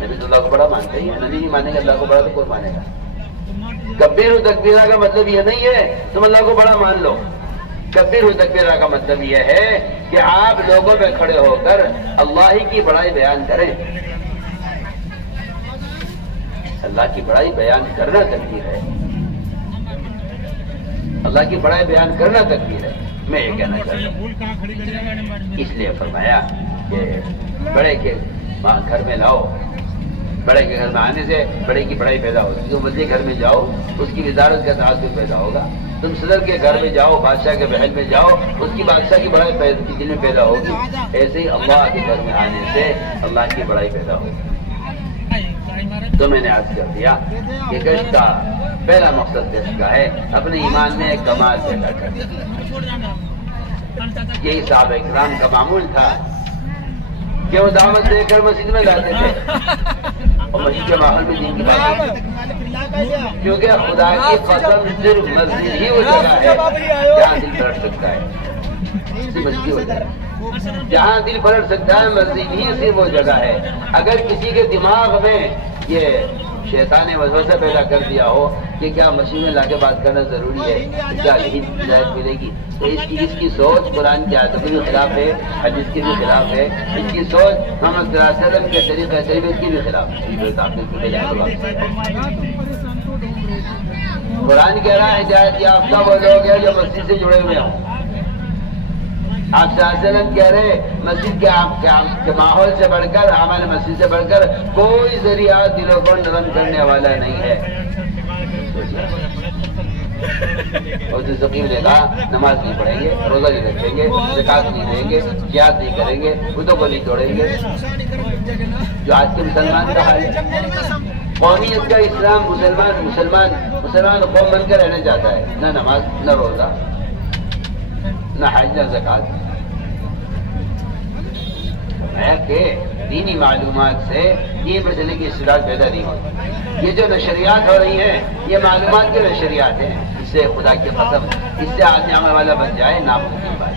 نبی تو اللہ کو بڑا مانتے ہی ہیں، نبی نہیں مانے گا اللہ کو بڑا تو کون مانے گا. کبیر و تکبیرہ کا مطلب یہ نہیں ہے تم اللہ کو بڑا مان لو. کبیر و تکبیرہ کا مطلب یہ ہے کہ آپ لوگوں میں کھڑے ہو کر اللہ ہی کی بڑائی بیان کریں. اللہ کی بڑائی بیان کرنا تکبیر ہے. اللہ کی بڑائی بیان کرنا تکبیر ہے. میں یہ کہنا چاہتا ہوں، اس لیے فرمایا کہ بڑے کے گھر میں لاؤ. بڑے کے گھر میں آنے سے بڑے کی بڑائی پیدا ہوگی. جو بندے گھر میں جاؤ اس کی وزارت کا تاثر پیدا ہوگا. تم صدر کے گھر میں جاؤ، بادشاہ کے محل میں جاؤ، اس کی بادشاہ کی بڑائی دل میں پیدا ہوگی. ایسے ہی اللہ کے گھر میں آنے سے اللہ کی بڑائی پیدا ہوگی. تو میں نے عرض کر دیا کہ کشت کا پہلا مقصد کشت کا ہے اپنے ایمان میں ایک کمال پیدا کرنا. یہی صحابہ اکرام کا معمول تھا کہ وہ دعوت دے کر مسجد میں لاتے تھے، اور مسجد کے ماحول میں دین کی بات ہوتی، کیونکہ خدا کی قسم صرف مسجد ہی وہ جگہ ہے جہاں دل پلٹ سکتا ہے. مسجد ہو جائے جہاں دل پلٹ سکتا ہے، مسجد ہی صرف وہ جگہ ہے. اگر کسی کے دماغ میں یہ شیطان نے وسوسہ پیدا کر دیا ہو کہ کیا مسجد میں لا کے بات کرنا ضروری ہے، کیا یہی ہدایت ملے گی، تو اس کی سوچ قرآن کی آیتوں کے بھی خلاف ہے، حدیث کے بھی خلاف ہے. اس کی سوچ محمد صلی اللہ علیہ وسلم کے طریقہ تربیت کے بھی خلاف ہے. قرآن کہہ رہا ہے ہدایت یافتہ وہ لوگ ہیں جو مسجد سے جڑے ہوئے ہوں. آپ صلی اللہ علیہ وسلم کہہ رہے مسجد کے ماحول سے بڑھ کر، عمل مسجد سے بڑھ کر کوئی ذریعہ دلوں کو نرم کرنے والا نہیں ہے. اور جو ذکیم نے کہا نماز نہیں پڑھیں گے، روزہ نہیں رکھیں گے، زکات نہیں دیں گے، جہاد نہیں کریں گے، بتوں کو نہیں توڑیں گے. جو آج کے مسلمان کا حال ہے، قومیت کا اسلام مسلمان قوم بن کر رہنا چاہتا ہے. نہ نماز، نہ روزہ، نہ حج، نہ زکات. ہے کہ دینی معلومات سے دین پر چلنے کی استعداد پیدا نہیں ہوتی. یہ جو نشریات ہو رہی ہیں یہ معلومات کے نشریات ہیں. اس سے خدا کی قسم اس سے آدمی عمل والا بن جائے ناممکن بات،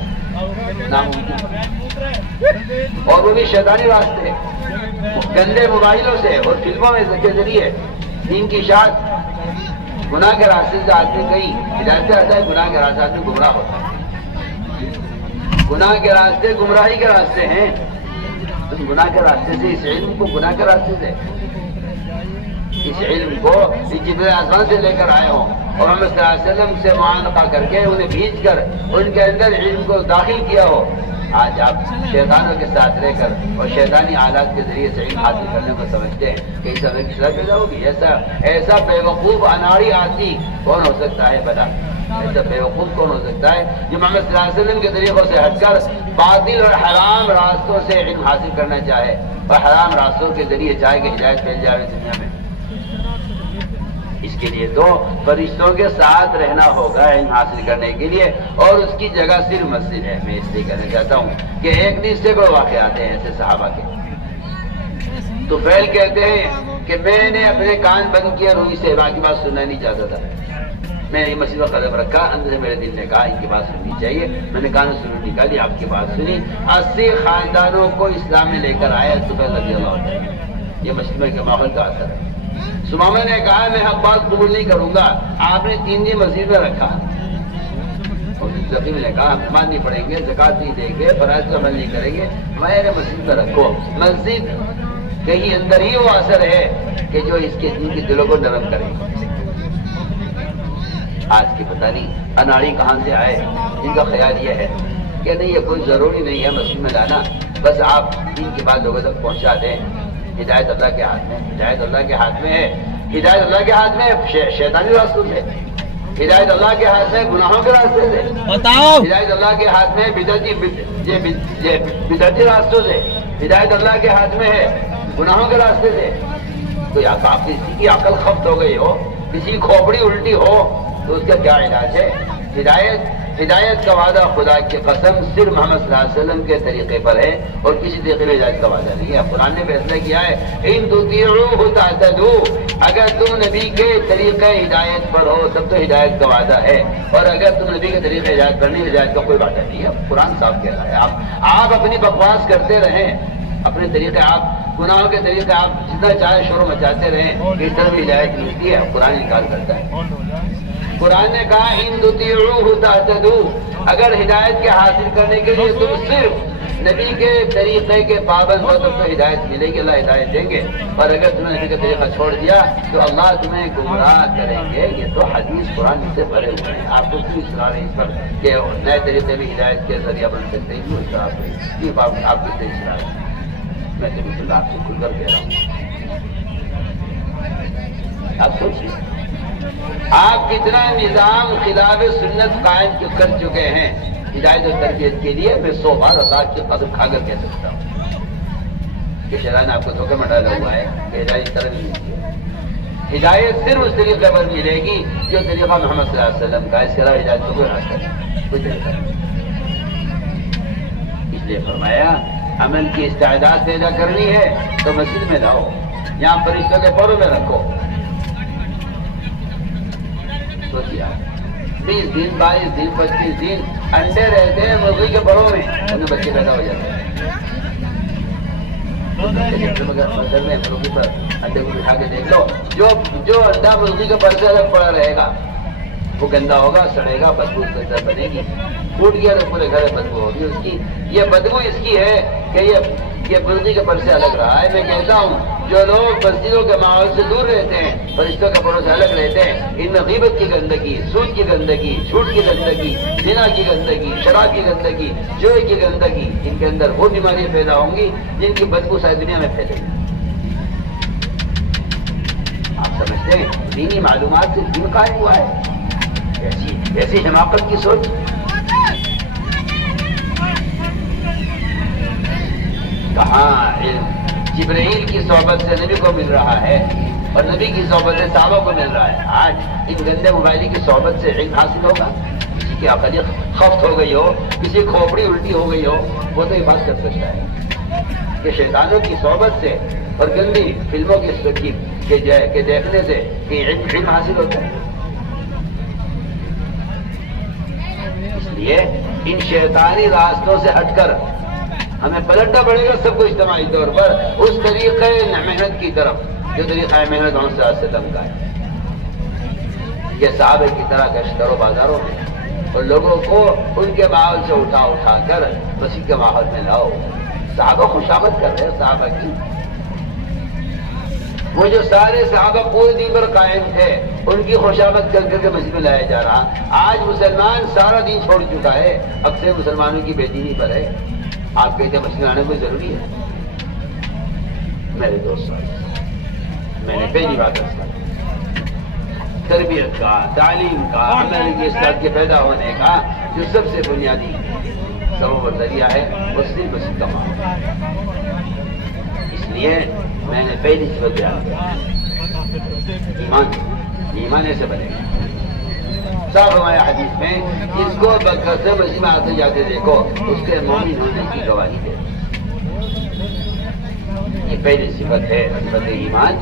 ناممکن. اور وہ بھی شیطانی راستے، گندے موبائلوں سے اور فلموں کے ذریعے دین کی اشاعت. گناہ کے راستے سے آدمی کئی ہدایت سے آتا ہے، گناہ کے راستے آدمی گمراہ ہوتا ہے. گناہ کے راستے گمراہی کے راستے ہیں. تم گناہ کے راستے سے اس علم کو، گناہ کے راستے سے اس علم کو جبریل آسمان سے لے کر آئے ہوں اور محمد صلی اللہ علیہ وسلم سے معانقہ کر کے انہیں بھیج کر ان کے اندر علم کو داخل کیا ہو، آج آپ شیطانوں کے ساتھ رہ کر اور شیطانی آلات کے ذریعے سے علم حاصل کرنے کو سمجھتے ہیں کہ اس میں کس پیدا ہوگی؟ ایسا بیوقوف اناڑی آدمی کون ہو سکتا ہے بلا؟ ایسا بیوقوف کون ہو سکتا ہے جو محمد صلی اللہ علیہ وسلم کے طریقوں سے ہٹ کر باطل اور حرام راستوں سے علم حاصل کرنا چاہے اور حرام راستوں کے ذریعے چاہے کہ ہدایت پھیل جائے دنیا میں؟ اس کے لیے تو فرشتوں کے ساتھ رہنا ہوگا علم حاصل کرنے کے لیے، اور اس کی جگہ صرف مسجد ہے۔ میں اس لیے کہنا چاہتا ہوں کہ ایک دن سے بڑے واقعات ہیں ایسے صحابہ کے۔ تو فیل کہتے ہیں کہ میں نے اپنے کان بند کیا، روئی سے باقی بات سننا نہیں چاہتا تھا، میں نے مسجد میں قدم رکھا، اندر سے میرے دل نے کہا ان کی بات سننی چاہیے، میں نے کان سنو نکالی، آپ کی بات سنی، 80 خاندانوں کو اسلام میں لے کر آیا صبح رضی اللہ عنہ۔ یہ مجتمع کے ماحول کا اثر ہے۔ سمامہ نے کہا میں حق بات قبول نہیں کروں گا، آپ نے 3 دن مسجد میں رکھا، اور زخیم نے کہا ہم نماز نہیں پڑھیں گے، زکات نہیں دیں گے، فرائض کا عمل نہیں کریں گے، میں مسجد میں رکھو۔ مسجد کہیں اندر ہی وہ اثر ہے کہ جو اس کے دل کے دلوں کو نرم کرے۔ آج کی پتہ نہیں اناڑی کہاں سے آئے جن کا خیال یہ ہے کہ نہیں یہ کوئی ضروری نہیں ہے مسجد میں لانا، بس آپ دین کی بات لوگوں تک پہنچا دیں۔ ہدایت اللہ کے ہاتھ میں، ہدایت اللہ کے ہاتھ میں ہے، ہدایت اللہ کے ہاتھ میں شیطانی راستوں سے، ہدایت اللہ کے ہاتھ میں گناہوں کے راستے سے، ہدایت اللہ کے ہاتھ میں بدعتی راستوں سے، ہدایت اللہ کے ہاتھ میں ہے گناہوں کے راستے سے۔ تو آپ کسی کی عقل خفت ہو گئی ہو، کسی کی کھوپڑی الٹی ہو تو اس کا کیا علاج ہے؟ ہدایت کا وعدہ خدا کی قسم صرف محمد صلی اللہ علیہ وسلم کے طریقے پر ہے اور کسی طریقے میں ہدایت کا وعدہ نہیں ہے۔ قرآن نے فیصلہ کیا ہے ان تطیعوہ تہتدوا، اگر تم نبی کے طریقے ہدایت پر ہو تب تو ہدایت کا وعدہ ہے، اور اگر تم نبی کے طریقے ہدایت پر نہیں، ہدایت کا کوئی وعدہ نہیں ہے۔ قرآن صاف کہہ رہا ہے آپ اپنی بکواس کرتے رہیں، اپنے طریقے آپ گناہوں کے طریقے آپ جتنا چاہے شور مچاتے رہیں، اس طرح بھی ہدایت ملتی ہے، قرآن انکار کرتا ہے۔ قرآن نے کہا ان تطیعوہ تہتدوا، اگر ہدایت کے حاصل کرنے کے لیے تم صرف نبی کے طریقے کے پابند ہو تو ہدایت ملے گی، اللہ ہدایت دیں گے، اور اگر تم نے نبی کا طریقہ چھوڑ دیا تو اللہ تمہیں گمراہ کریں گے۔ یہ تو حدیث قرآن سے بھرے ہوئے ہیں، آپ کو کیوں اصرار ہے اس پر کہ نئے طریقے بھی ہدایت کے ذریعہ بن سکتے ہیں؟ کیوں اصرار ہے؟ کیوں آپ کس سے اصرار ہے؟ میں تو بالکل آپ سے کھل کر کہہ رہا ہوں، آپ سوچیے آپ کتنا نظام خلاف سنت قائم کر چکے ہیں ہدایت و تربیت کے لیے۔ میں 100 بار اللہ کی قدر کھا کر کہہ سکتا ہوں کہ شیطان نے آپ کو دھوکے میں ڈالا ہوا ہے کہ ہدایت طرح نہیں ملتی ہے۔ ہدایت صرف اس طریقے پر ملے گی جو طریقہ محمد صلی اللہ علیہ وسلم کا، اس کے علاوہ ہدایت کو کوئی راستہ نہیں، کوئی طریقہ نہیں۔ اس لیے فرمایا عمل کی استعداد پیدا کرنی ہے تو مسجد میں لاؤ، یہاں فرشتوں کے پروں میں رکھو۔ 20 دن 22 دن 25 دن انڈے رہتے ہیں مرغی کے پروں میں، انہیں بچے پیدا ہو جاتے ہیں۔ مگر میں مرغی پر انڈے کو بٹھا کے دیکھ لو، جو انڈا مرغی کے پر سے الگ پڑا رہے گا وہ گندا ہوگا، سڑے گا، بدبو اس کے اندر بنے گی، ٹوٹ گیا تو پورے گھر میں بدبو ہوگی اس کی۔ یہ بدبو اس کی ہے کہ یہ مرغی کے پر سے الگ رہا ہے۔ میں کہتا ہوں جو لوگ مسجدوں کے ماحول سے دور رہتے ہیں، فرشتوں کے پروں سے الگ رہتے ہیں، ان میں غیبت کی گندگی، سود کی گندگی، جھوٹ کی گندگی، زنا کی گندگی، شراب کی گندگی، جوئے کی گندگی، ان کے اندر وہ بیماریاں پیدا ہوں گی جن کی بدبو ساری دنیا میں پھیلے گی۔ آپ سمجھتے ہیں دینی معلومات سے دین قائم ہوا ہے؟ ایسی حماقت کی سوچ۔ کہاں علم جبرائیل کی صحبت سے نبی کو مل رہا ہے اور نبی کی صحبت سے صحابہ کو مل رہا ہے۔ آج ان گندے موبائل کی صحبت سے علم حاصل ہوگا؟ کسی کی عقل خفت ہو گئی ہو، کسی کھوپڑی الٹی ہو گئی ہو، وہ تو یہ بات کر سکتا ہے کہ شیطانوں کی صحبت سے اور گندی فلموں کے دیکھنے سے کہ علم حاصل ہوتا ہے۔ اس لیے ان شیطانی راستوں سے ہٹ کر ہمیں پلٹنا پڑے گا سب کو اجتماعی طور پر اس طریقے محنت کی طرف جو طریقہ محنت محمد صلی اللہ علیہ وسلم کا ہے۔ یہ صحابہ کی طرح گشت کرو بازاروں میں اور لوگوں کو ان کے ماحول سے اٹھا کر مسیح کے ماحول میں لاؤ۔ صحابہ خوشامد کر رہے ہیں، صحابہ کی وہ جو سارے صحابہ پورے دن پر قائم تھے ان کی خوشامد کر کر کے مسجد میں لایا جا رہا. آج مسلمان سارا دن چھوڑ چکا ہے, اکثر مسلمانوں کی بے دینی پر ہے. آپ کہتے ہیں مسجد میں آنے کو ضروری ہے؟ میرے دوست میں نے پہلی بات تربیت کا, تعلیم کا, عمل کی اصلاح کے پیدا ہونے کا جو سب سے بنیادی سبب اور ذریعہ ہے وہ صرف مسجد کا ماحول. اس لیے میں نے پہلی صفت بیان کیا, ایمان ایسے بنے گا. صاحب ہمارے حدیث میں جس کو بکثرت مسجد میں آتے جاتے دیکھو اس کے مومن ہونے کی گواہی دے. یہ پہلی صفت ہے, صفت ایمان,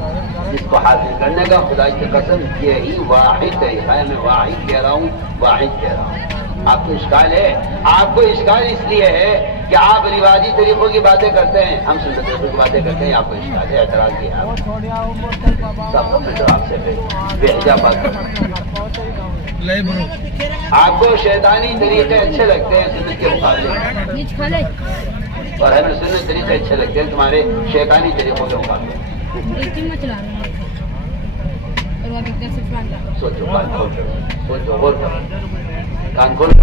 جس کو حاصل کرنے کا خدا کی قسم یہی واحد طریقہ ہے. میں واحد کہہ رہا ہوں, واحد کہہ رہا ہوں. آپ کو اشکال ہے, آپ کو اشکال اس لیے ہے کہ آپ رواجی طریقوں کی باتیں کرتے ہیں, ہم سنت طریقوں کی باتیں کرتے ہیں. آپ کو اشکال ہے, اعتراض کیا سب کو میں تو آپ سے بے حجاب بات کرتا ہوں. آپ کو شیطانی طریقے اچھے لگتے ہیں سنت کے مقابلے, اور ہمیں سنت طریقے اچھے لگتے ہیں تمہارے شیطانی طریقوں کے مقابلے. سوچو, کان کھول کر سوچو, غور کرو, کان کھول کر.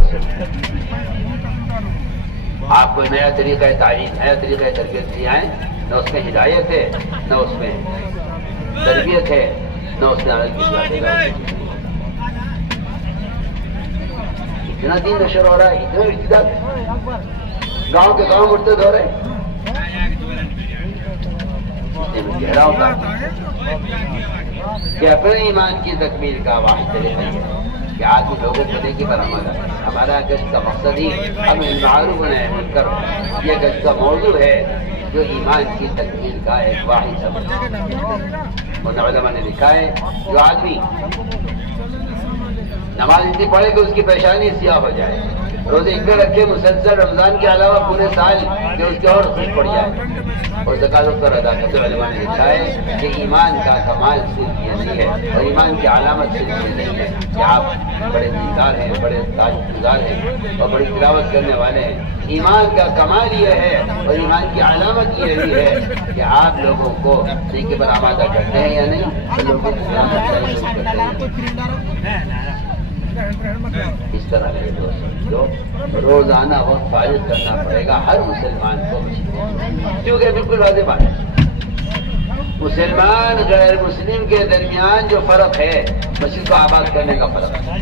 آپ کو نیا طریقہ تعلیم, نیا طریقہ تربیت دیا ہے, نہ اس میں ہدایت ہے, نہ اس میں تربیت ہے, نہ اس میں عمل کی اصلاح. اتنا دین نشر ہو رہا ہے, اتنا ارتداد ہے, گاؤں کے گاؤں مرتد ہو رہے ہیں. گہرا ہوتا ہے کہ اپنے ایمان کی تکمیل کا واحد طریقہ ہے کہ آدمی لوگوں کو دیکھے پر عمل ہے. ہمارا گشت کا مقصد ہی ہم معروف نہ منکر, یہ گشت کا موضوع ہے جو ایمان کی تکمیل کا ایک واحد سبب ہے. اور علماء نے لکھا ہے جو آدمی نماز اتنی پڑھے کہ اس کی پریشانی سیاہ ہو جائے, روزے اتنے رکھے مسلسل رمضان کے علاوہ پورے سال کہ اس کے اور خوش پڑ جائے, اور زکات اس پر ادا کرتے. علماء نے لکھا ہے کہ ایمان کا کمال صرف یہ نہیں ہے, اور ایمان کی علامت صرف یہ نہیں ہے کہ آپ بڑے دیندار ہیں, بڑے تاجر گزار ہیں اور بڑی تلاوت کرنے والے ہیں. ایمان کا کمال یہ ہے اور ایمان کی علامت یہ بھی ہے کہ آپ لوگوں کو نیکی پر آمادہ کرتے ہیں یا نہیں, لوگوں کو اس طرح کے دوست جو روزانہ وقت فارغ کرنا پڑے گا ہر مسلمان کو, کیونکہ بالکل واضح بات ہے مسلمان غیر مسلم کے درمیان جو فرق ہے مسجد کو آباد کرنے کا فرق ہے.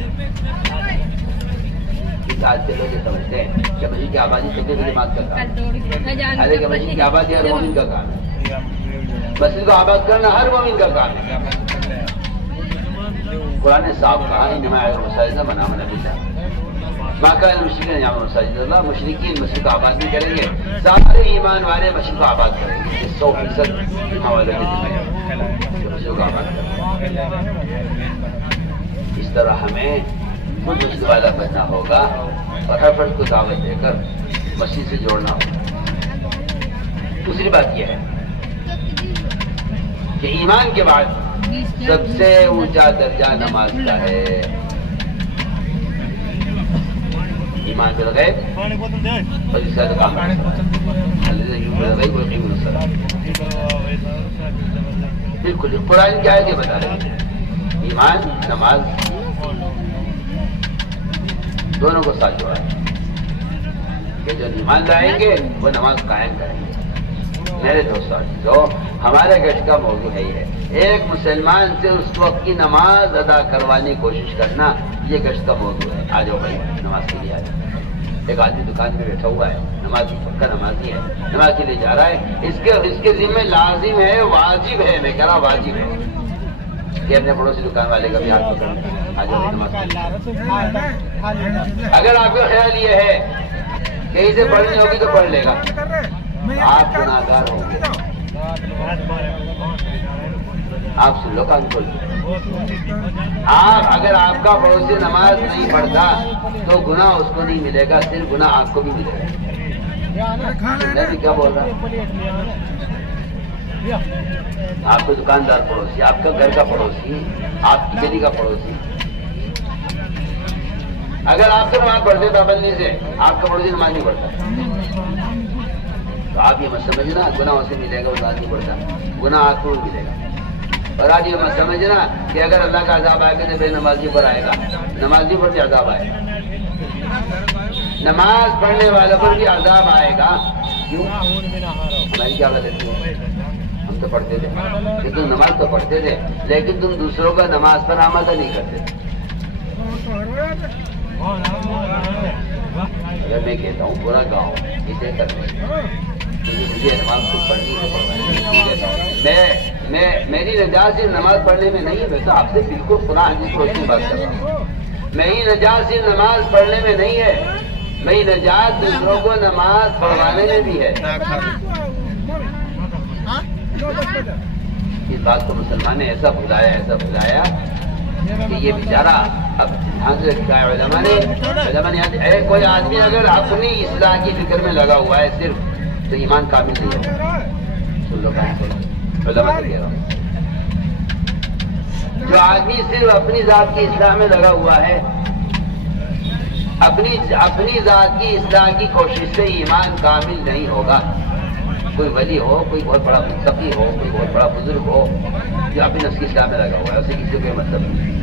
اس آج سے لوگ یہ سمجھتے ہیں کہ مسجد کی آبادی تبلیغ جماعت کا کام ہے, حالانکہ مسجد کی آبادی ہر مومن کا کام ہے. مسجد کو آباد کرنا ہر مومن کا کام ہے. قرآن نے صاحب کہا انما المساجد من آمن باللہ ما کان المشرکین یعمرون مساجد اللہ, مشرکین مسجد کو آباد نہیں کریں گے, سارے ایمان والے مسجد کو آباد کریں گے. 100% ایمان والے کے ذمہ ہے مسجد کو آباد کریں. اس طرح ہمیں خود مسجد والا بننا ہوگا اور ہر فرد کو دعوت دے کر مسجد سے جوڑنا ہوگا. دوسری بات یہ ہے کہ ایمان کے بعد سب سے اونچا درجہ نماز کا ہے. ایمان بالغیب اور اس کا کام بالکل قرآن کیا ہے کہ بتا رہے ہیں ایمان نماز دونوں کو ساتھ جوڑا ہے کہ جو ایمان لائیں گے وہ نماز قائم کریں گے. میرے دوستوں جو ہمارے گشت کا موضوع ہے یہ ایک مسلمان سے اس وقت کی نماز ادا کروانے کی کوشش کرنا, یہ گشت کا موضوع ہے. آ جاؤ بھائی نماز کے لیے آ جاؤ. ایک آدمی دکان میں بیٹھا ہوا ہے, نماز پکا نمازی ہے, نماز کے لیے جا رہا ہے, اس کے ذمہ لازم ہے, واجب ہے, میں کہہ رہا واجب ہے کہ اپنے پڑوسی دکان والے کا بھی ہاتھ پکڑ آ جاؤ نماز. اگر آپ کا خیال یہ ہے کہ اسے پڑھنی ہوگی تو پڑھ لے گا, آپ گناہگار ہوں گے. آپ سن لو کان کھول. اگر آپ کا پڑوسی نماز نہیں پڑھتا تو گناہ اس کو نہیں ملے گا, صرف گناہ آپ کو بھی ملے گا. میں بھی کیا بول رہا ہوں, آپ کا دکاندار پڑوسی, آپ کا گھر کا پڑوسی, آپ کی گلی کا پڑوسی, اگر آپ کو نماز پڑھتے پابندی سے آپ کا پڑوسی نماز نہیں پڑھتا تو آپ یہ مت سمجھنا گناہ اسے ملے گا, وہ نماز نہیں پڑھتا, گناہ آپ کو ملے گا. اور آج یہ مت سمجھنا کہ اگر اللہ کا عذاب آئے گا تو بے نمازی پر آئے گا، نمازی پر بھی عذاب آئے گا، نماز پڑھنے والوں پر بھی عذاب آئے گا۔ کیوں؟ ہماری کیا غلطی ہے؟ ہم تو پڑھتے تھے کہ تم نماز تو پڑھتے تھے لیکن تم دوسروں کا نماز پر آمادہ نہیں کرتے تھے۔ اگر میں کہتا ہوں پورا گاؤں اسے کرنے مجھے نماز خود پڑھنی ہے، میری نجات صرف نماز پڑھنے میں نہیں ہے، میں تو آپ سے بالکل قرآن حدیث کو اسی بات کر رہا ہوں۔ میری نجات صرف نماز پڑھنے میں نہیں ہے، میری نجات دوسروں کو نماز پڑھوانے میں بھی ہے۔ اس بات کو مسلمان نے ایسا بھلایا کہ یہ بیچارہ اب دھیان سے رکھا ہے۔ علماء نے کوئی آدمی اگر اپنی اصلاح کی فکر میں لگا ہوا ہے صرف تو ایمان کامل نہیں ہے۔ سن لو علماء سے کہہ رہا ہوں، جو آدمی صرف اپنی ذات کی اصلاح میں لگا ہوا ہے، اپنی ذات کی اصلاح کی کوشش سے ایمان کامل نہیں ہوگا۔ کوئی ولی ہو، کوئی بہت بڑا متقی ہو، کوئی بہت بڑا بزرگ ہو جو اپنی نفس کی اصلاح میں لگا ہوا ہے، اسے کسی کو کوئی مطلب نہیں۔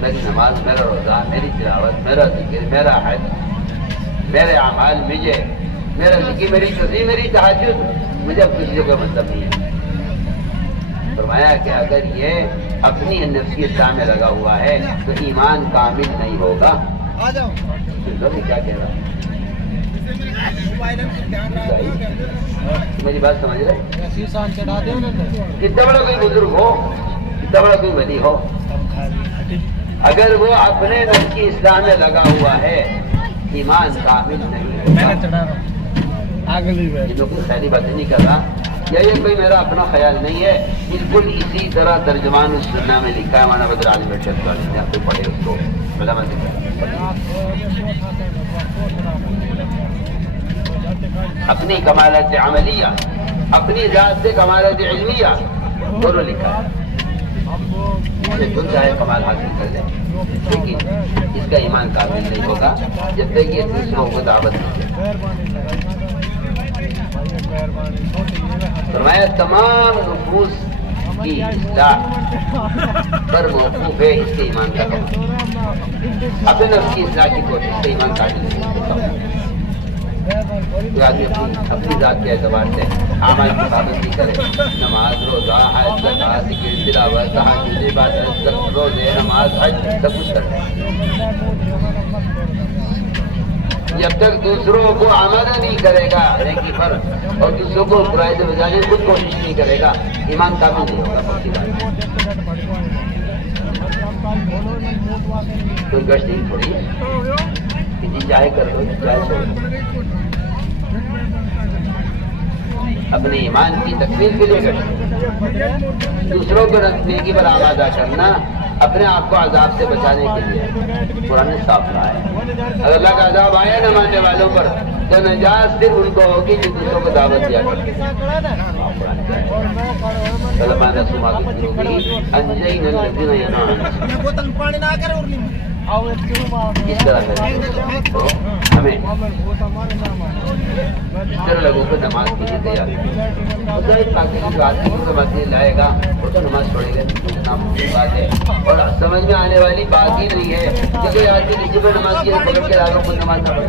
میری نماز، میرا روزہ، میری تلاوت، میرا ذکر، میرا حج، میرے اعمال، میرا ذکر، میری تصویر، میری تہجد، مجھے اب کسی کو کوئی مطلب نہیں ہے۔ فرمایا کہ اگر یہ اپنی نفس کی اصلاح میں لگا ہوا ہے تو ایمان کامل نہیں ہوگا۔ کیا کہہ رہا ہوں؟ میری بات سمجھ رہے؟ کتنا بڑا کوئی بزرگ ہو، کتنا بڑا کوئی ولی ہو، اگر وہ اپنے نفس کی اصلاح میں لگا ہوا ہے ایمان کامل نہیں ہوگا۔ یہ تو کوئی خیالی باتیں نہیں کر رہا، یا یہ کوئی میرا اپنا خیال نہیں ہے، بالکل اسی طرح ترجمان السنہ میں لکھا ہے، مولانا بدر عالم ارشاد والے نے، کوئی پڑھے اس کو علماء سے اپنی کمالات عملیہ، اپنی ذات سے کمالات علمیہ دونوں لکھا ہے۔ جو چاہے کمال حاصل کر لیں لیکن اس کا ایمان کامل نہیں ہوگا جب تک یہ دوسروں کو دعوت نہیں دے۔ فرمایا تمام نفوس کی اصلاح پر موقوف ہے اس کے ایمان کا کمال۔ اپنے نفس کی اصلاح کی کوشش سے ایمان کامل نہیں ہوتا۔ جو آدمی اپنی ذات کے اعتبار سے اعمال کی پابندی کرے، نماز، روزہ، حج، زکات، ذکر، تلاوت، تہجد، عبادت، روزے، نماز، حج سب کچھ کرے، جب تک دوسروں کو آمادہ نہیں کرے گا نیکی پر اور دوسروں کو برائی سے بچانے کی خود کوشش نہیں کرے گا، ایمان کامل نہیں ہوگا۔ پکی بات کوئی گشت نہیں تھوڑی ہے، کسی چاہے کر لو چاہے چھوڑ، اپنے ایمان کی تکمیل کے لیے گشت، دوسروں کو نیکی پر آمادہ کرنا، اپنے آپ کو عذاب سے بچانے کے لیے۔ قرآن نے صاف کہا ہے اگر اللہ کا عذاب آیا نہ ماننے والوں پر تو نجات صرف ان کو ہوگی جو دوسروں کو دعوت دیا کرتے۔ اس طرح ہمیں اس طرح لوگوں کو نماز کے لیے تیار جو آدمی لائے گا وہ تو نماز پڑھے گا، بات ہے۔ اور سمجھ میں آنے والی بات ہی نہیں ہے کہ کوئی آدمی کسی پر نماز کی پکڑ کے لاگوں کو نماز نہ پڑھے۔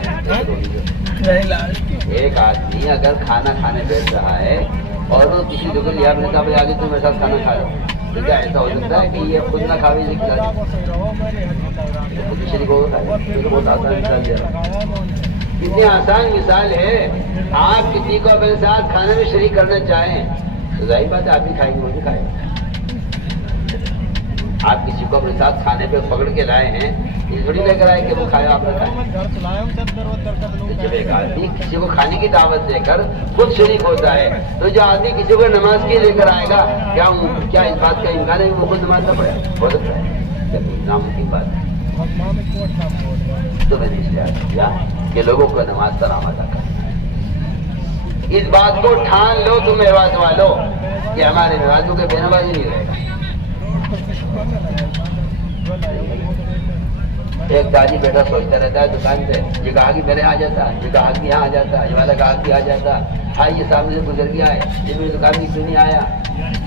ایک آدمی اگر کھانا کھانے بیٹھ رہا ہے اور وہ کسی کو لیا اپنے صاحب آگے تو میرے ساتھ کھانا کھا لو، تو کیا ایسا ہو سکتا ہے کہ یہ خود نہ کھاوے سے کھلا شریک ہوگا؟ بہت آسان مثال دے رہا ہوں، کتنی آسان مثال ہے۔ آپ کسی کو اپنے ساتھ کھانے میں شریک کرنا چاہیں تو ظاہر بات ہے آپ بھی کھائیں گے، وہ بھی کھائیں گے۔ آپ کسی کو اپنے ساتھ کھانے پہ پکڑ کے لائے ہیں، یہ تھوڑی لے کر آئے کہ وہ کھائے آپ نے کھائے۔ جب ایک آدمی کسی کو کھانے کی دعوت دے کر خود شریک ہوتا ہے تو جو آدمی کسی کو نماز کے لے کر آئے گا کیا اس بات کا امکان ہے کہ وہ خود نماز نہ پڑھے؟ ہو سکتا ہے، ناممکن بات ہے۔ تو میں نے اس لیے کیا کہ لوگوں کو نماز پر آمادہ کرنا، اس بات کو ٹھان لو تم میوات والو کہ ہمارے نمازوں کے بے نمازی نہیں رہے گا۔ ایک تاجر بیٹا سوچتا رہتا ہے دکان پہ، یہ گاہک میرے آ جاتا ہے، یہ گاہک یہاں آ جاتا ہے، یہ والا گاہک بھی آ جاتا ہے، ہاں یہ سامنے سے گزر گیا ہے، یہ میری دکان میں کیوں نہیں آیا؟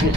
20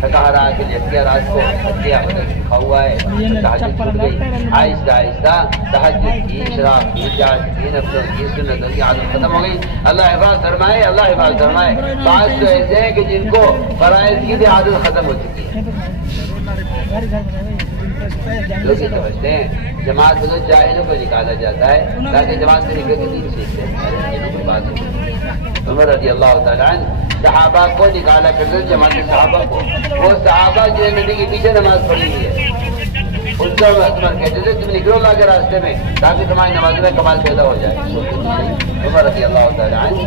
تھکا رہا کہ جب کیا رات کو ہتیا لکھا ہوا ہے تہجد چھوٹ گئی، آہستہ آہستہ تہجد کی، شراب کی، جاج کی، نفسوں کی، سنتوں کی عادت ختم ہو گئی۔ اللہ حفاظ فرمائے، اللہ حفاظ فرمائے۔ بعض تو ایسے ہیں کہ جن کو فرائض کی بھی عادت ختم ہو چکی ہے، لوگ یہ سمجھتے ہیں جماعت میں تو جاہلوں کو نکالا جاتا ہے تاکہ جماعت سے نکل کے دین سیکھتے ہیں۔ عمر رضی اللہ تعالیٰ عنہ صحابہ کو نکالا کرتے جماعت صحابہ کو، وہ صحابہ جو نبی کے پیچھے نماز پڑھی ہوئی ہے ان کو عمر کہتے تھے تم نکلو لا کے راستے میں تاکہ تمہاری نماز میں کمال پیدا ہو جائے۔ عمر رضی اللہ تعالیٰ عنہ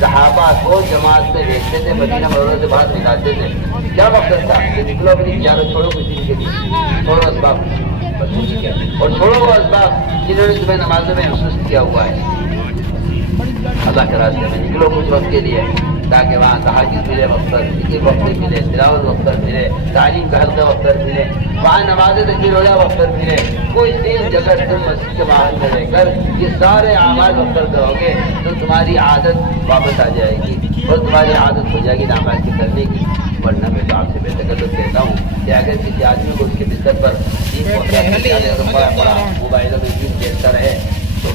صحابہ کو جماعت میں بھیجتے تھے، مدینہ منورہ سے باہر نکالتے تھے۔ کیا مقصد تھا کہ نکلو اپنی چاروں چھوڑو کسی کے لیے، چھوڑو اسباب اور چھوڑو وہ اسباب جنہوں نے تمہیں نمازوں میں سست کیا ہوا ہے۔ اللہ کے راستے میں نکلو کچھ وقت کے لیے تاکہ وہاں تہجد ملے، وقت وقت ملے، تلاوت وقت ملے، تعلیم کا حلقہ وقت ملے، وہاں نماز تکبیر روزہ وقت ملے۔ کوئی دن جگہ تم مسجد کے باہر میں رہ کر یہ سارے اعمال وقت کرو گے تو تمہاری عادت واپس آ جائے گی اور تمہاری عادت ہو جائے گی نماز کی کرنے کی۔ ورنہ میں تو آپ سے بےتکلف کہتا ہوں کہ اگر کسی آدمی کو اس کے بستر پر موبائلوں میں دین دیکھتا رہے تو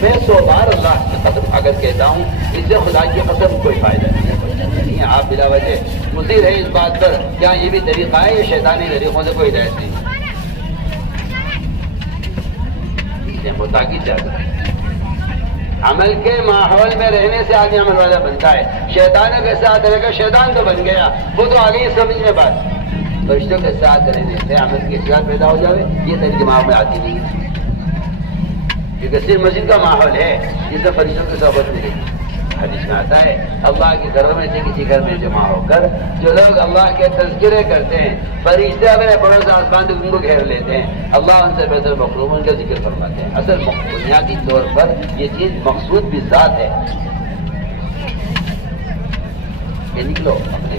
میں 100 بار اللہ کی قسم اگر کہتا ہوں اس سے خدا کی قسم کوئی فائدہ نہیں ہے۔ آپ بلا وجہ مصر ہے اس بات پر کیا یہ بھی طریقہ ہے، یہ شیطانی طریقوں سے کوئی ہدایت نہیں ہے، وہ تاکید چاہتا ہے۔ عمل کے ماحول میں رہنے سے آدمی عمل والا بنتا ہے۔ شیطانوں کے ساتھ رہے گا شیطان تو بن گیا، وہ تو آگے سمجھ میں بات۔ فرشتوں کے ساتھ رہنے سے عمل کی اصلاح پیدا ہو جائے یہ تری دماغ میں آتی نہیں ہے، کیونکہ صرف مسجد کا ماحول ہے جس سے فرشتوں کی صحبت ملے گی۔ حدیث میں آتا ہے اللہ کے گھروں میں سے کسی گھر میں جمع ہو کر جو لوگ اللہ کے تذکرے کرتے ہیں فرشتے اپنے پڑوس آسمان تک ان کو گھیر لیتے ہیں، اللہ ان سے بہتر مخلوق ان کا ذکر فرماتے ہیں۔ اصل بنیادی طور پر یہ چیز مقصود بھی ذات ہے کہ نکلو اپنے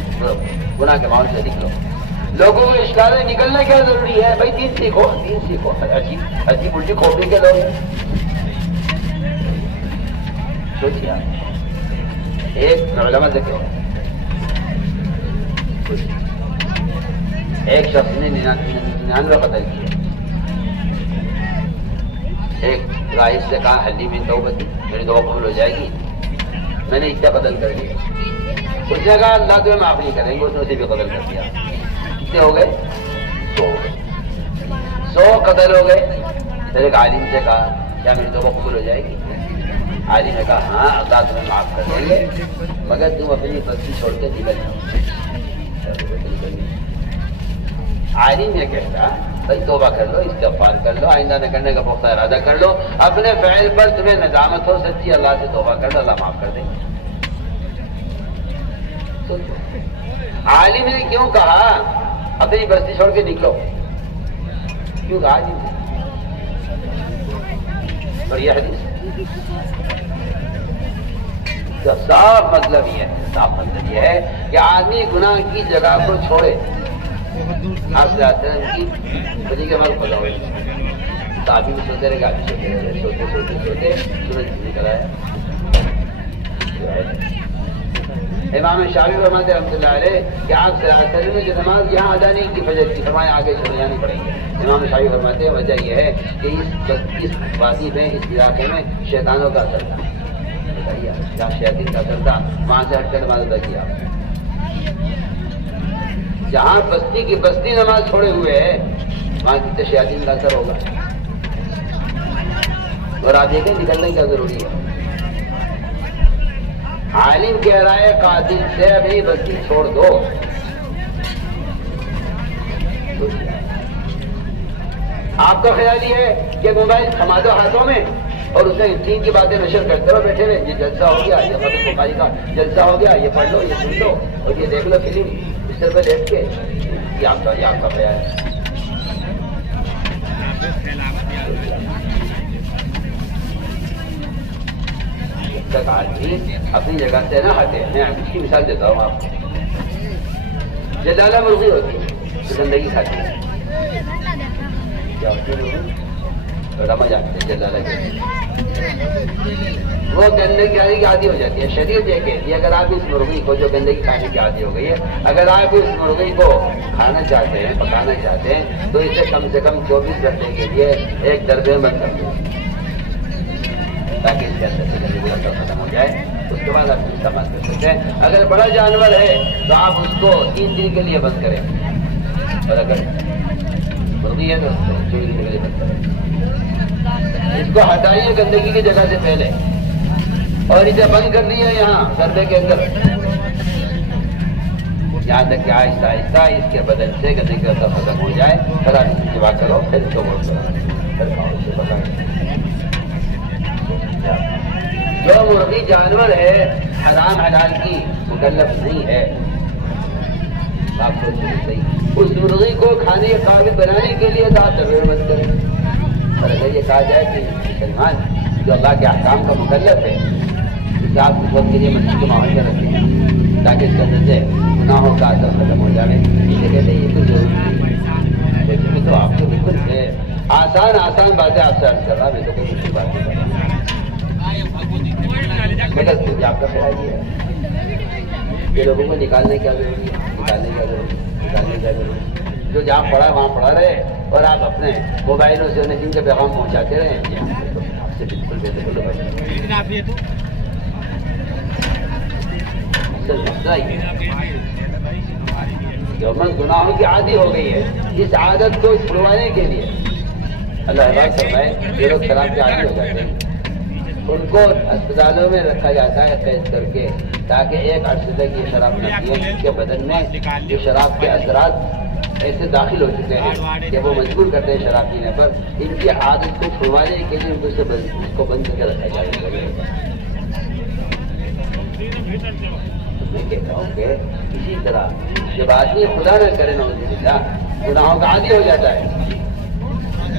گناہ کے ماحول سے نکلو۔ لوگوں کو اشکال ہے نکلنا کیا ضروری ہے؟ بھائی دین سیکھو، دین سیکھو۔ عجیب عجیب الٹی کھوپڑی کے لوگ سوچیے ایک علماء ذکر ایک شخص نے 99 قتل کیے، ایک رائس سے کہا حلی میں توبت میری دعا قبول ہو جائے گی، میں نے اتنا قتل کر دیا۔ اس نے کہا اللہ تمہیں معاف نہیں کریں گے، اس نے اسے بھی قتل کر دیا۔ کتنے ہو گئے؟ 100 ہو گئے، 100 قتل ہو گئے۔ پھر ایک عالم سے کہا کیا میری توبہ قبول ہو جائے گی؟ عالم نے کہا ہاں اللہ تمہیں معاف کر دیں گے مگر تم اپنی بستی چھوڑ کے نکل جاؤ۔ عالم یہ کہتا بھائی توبہ کر لو، استغفار کر لو، آئندہ نہ کرنے کا پختہ ارادہ کر لو، اپنے فعل پر تمہیں ندامت ہو سچی اللہ سے توبہ کر لو، اللہ معاف کر دیں گے۔ عالم نے کیوں کہا اپنی بستی چھوڑ کے نکلو؟ کیوں کہا عالم نے؟ اور یہ حدیث صاف مطلب یہ ہے کہ آدمی گناہ کی جگہ کو چھوڑے۔ آپ سے آتے ہیں کی بجی کے ہمارے پتا ہوئے تو آپ بھی سوتے رہے گا، سوتے سوتے سوتے سورج نکل آیا۔ امام شافعی فرماتے رحمۃ اللہ علیہ کہ آپ صلی اللہ علیہ وسلم نے جو نماز یہاں ادا نہیں کی فجر کی، فرمایا آگے چھوڑ جانی پڑیں گے۔ امام شافعی فرماتے ہیں وجہ یہ ہے کہ اس وادی میں، اس علاقے میں شیطانوں کا اثر تھا، جہاں شیاطین کا اثر تھا وہاں سے ہٹ کر نماز ادا کیا۔ جہاں بستی کی بستی نماز چھوڑے ہوئے ہے وہاں کتنے شیاطین کا اثر ہوگا۔ اور آپ دیکھیں نکلنے کا ضروری ہے۔ عالم کہہ رہا ہے قاتل سے اپنی بستی چھوڑ دو۔ آپ کا خیال یہ ہے کہ موبائل تھما دو ہاتھوں میں اور اسے دین کی باتیں نشر کرتے رہو بیٹھے ہوئے، یہ جلسہ ہو گیا، یہ فتح بخاری کا جلسہ ہو گیا، یہ پڑھ لو، یہ سن لو اور یہ دیکھ لو فلم بستر پہ لیٹ کے، یہ آپ کا خیال ہے۔ تک آدمی اپنی جگہ سے نہ ہٹے۔ میں اس کی مثال دیتا ہوں آپ کو۔ جلالہ مرغی ہوتی ہے تو گندگی کھاتی ہے، کیا ہوتی ہے؟ بڑا مزہ آتا ہے جلالہ کے وہ گندگی کھانے کی عادی ہو جاتی ہے. شریعت یہ کہتی ہے اگر آپ اس مرغی کو جو گندگی کھانے کی عادی ہو گئی ہے، اگر آپ اس مرغی کو کھانا چاہتے ہیں، پکانا چاہتے ہیں، تو اسے کم سے کم 24 گھنٹے کے لیے ایک دربے میں بند کر دیں تاکہ اس کے اندر سے گندگی ختم ہو جائے. اس کے بعد آپ استعمال کر سکتے ہیں. اگر بڑا جانور ہے تو آپ اس کو 3 دن کے لیے بند کریں، اور اگر مرغی ہے تو اس کو 24 دن کے لیے بند کریں. اس کو ہٹائیے گندگی کی جگہ سے پہلے، اور اسے بند کر دیا یہاں دربے کے اندر، یہاں تک کہ آہستہ آہستہ اس کے بدن سے گندگی کا ختم ہو جائے. پھر آپ اس کی دعا کرو، پھر اس کو بول کرو. جو مرغی جانور ہے حرام حلال کی مکلف نہیں ہے، آپ سوچیں صحیح، اس مرغی کو کھانے کے قابل بنانے کے لیے تو آپ ضرور مت کریں. اور اگر یہ کہا جائے کہ مسلمان جو اللہ کے احکام کا مکلف ہے، اسے آپ اس وقت کے لیے مسجد کے ماحول میں رکھیں تاکہ اس وجہ سے گناہوں کا اثر ختم ہو جائے. اسے کہتے ہیں یہ تو ضروری ہے، لیکن تو آپ کو بالکل آسان باتیں آپ سے عرض کر رہا. میں تو کوئی مشکل بات نہیں کر رہا. آپ کا خیال یہ ہے کہ لوگوں کو نکالنے کیا ضروری ہے، نکالنے کیا ضروری ہے. جو جہاں پڑھا وہاں پڑھا رہے، اور آپ اپنے موبائلوں سے انہیں جن کے پیغام پہنچاتے رہے. آپ سے بالکل مسئلہ من گناہوں کی عادی ہو گئی ہے. اس عادت کو چھڑوانے کے لیے اللہ حفاظ فرمائے جو لوگ شراب کے عادی ہو جاتے ہیں ان کو اسپتالوں میں رکھا جاتا ہے قید کر کے، تاکہ ایک عرصے تک یہ شراب نہ پیے. ان کے بدن میں جو شراب کے اثرات ایسے داخل ہو چکے ہیں کہ وہ مجبور کرتے ہیں شراب پینے پر. ان کی عادت کو چھڑوانے کے لیے ان کو بند کر کے رکھا جاتا ہے. میں کہتا ہوں کہ اسی طرح جب آدمی خدا نہ کرے گناہوں کا عادی ہو جاتا ہے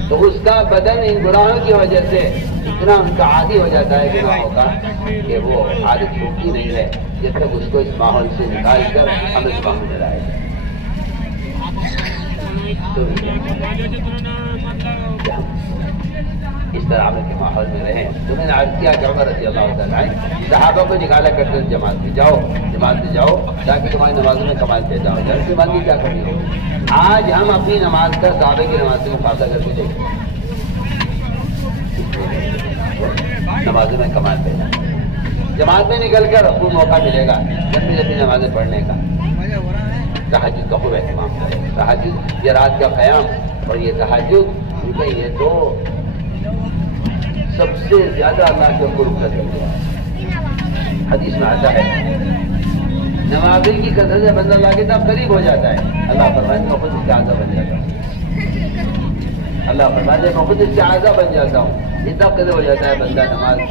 تو اس کا بدن ان گناہوں کی وجہ سے اتنا ان کا عادی ہو جاتا ہے گناہوں کا کہ وہ عادت چھوٹتی نہیں ہے جب تک اس کو اس ماحول سے نکال کر ہم اس ماحول میں لائے. اس طرح عمل کے ماحول میں رہیں. تو میں نے عرض کیا کہ عمر رضی اللہ تعالیٰ عنہ صحابہ کو نکالا کرتے ہیں جماعت میں جاؤ تاکہ تمہاری نمازوں میں کمال پیدا ہو جائے. اس بات کی کیا کرنی ہوگی؟ آج ہم اپنی نماز کا صحابہ کی نماز سے مفاضلہ کر کے دیکھیں، نمازوں میں کمال پیدا. جماعت میں نکل کر خوب موقع ملے گا لمبی لمبی نمازیں پڑھنے کا. تہجد کا خوب اہتمام کرے. تہجد یہ رات کا قیام اور یہ تہجد یہ تو سب سے زیادہ اللہ کے قرب کا ذریعہ ہے. حدیث میں آتا ہے نمازی کی کثرت سے بندہ اللہ کے طرف قریب ہو جاتا ہے. اللہ فرماتے میں خود اس کا اعضا بن جاتا ہوں. اللہ فرماتے میں خود اس کا اعضا بن جاتا ہوں. اتنا قریب ہو جاتا ہے بندہ نمازی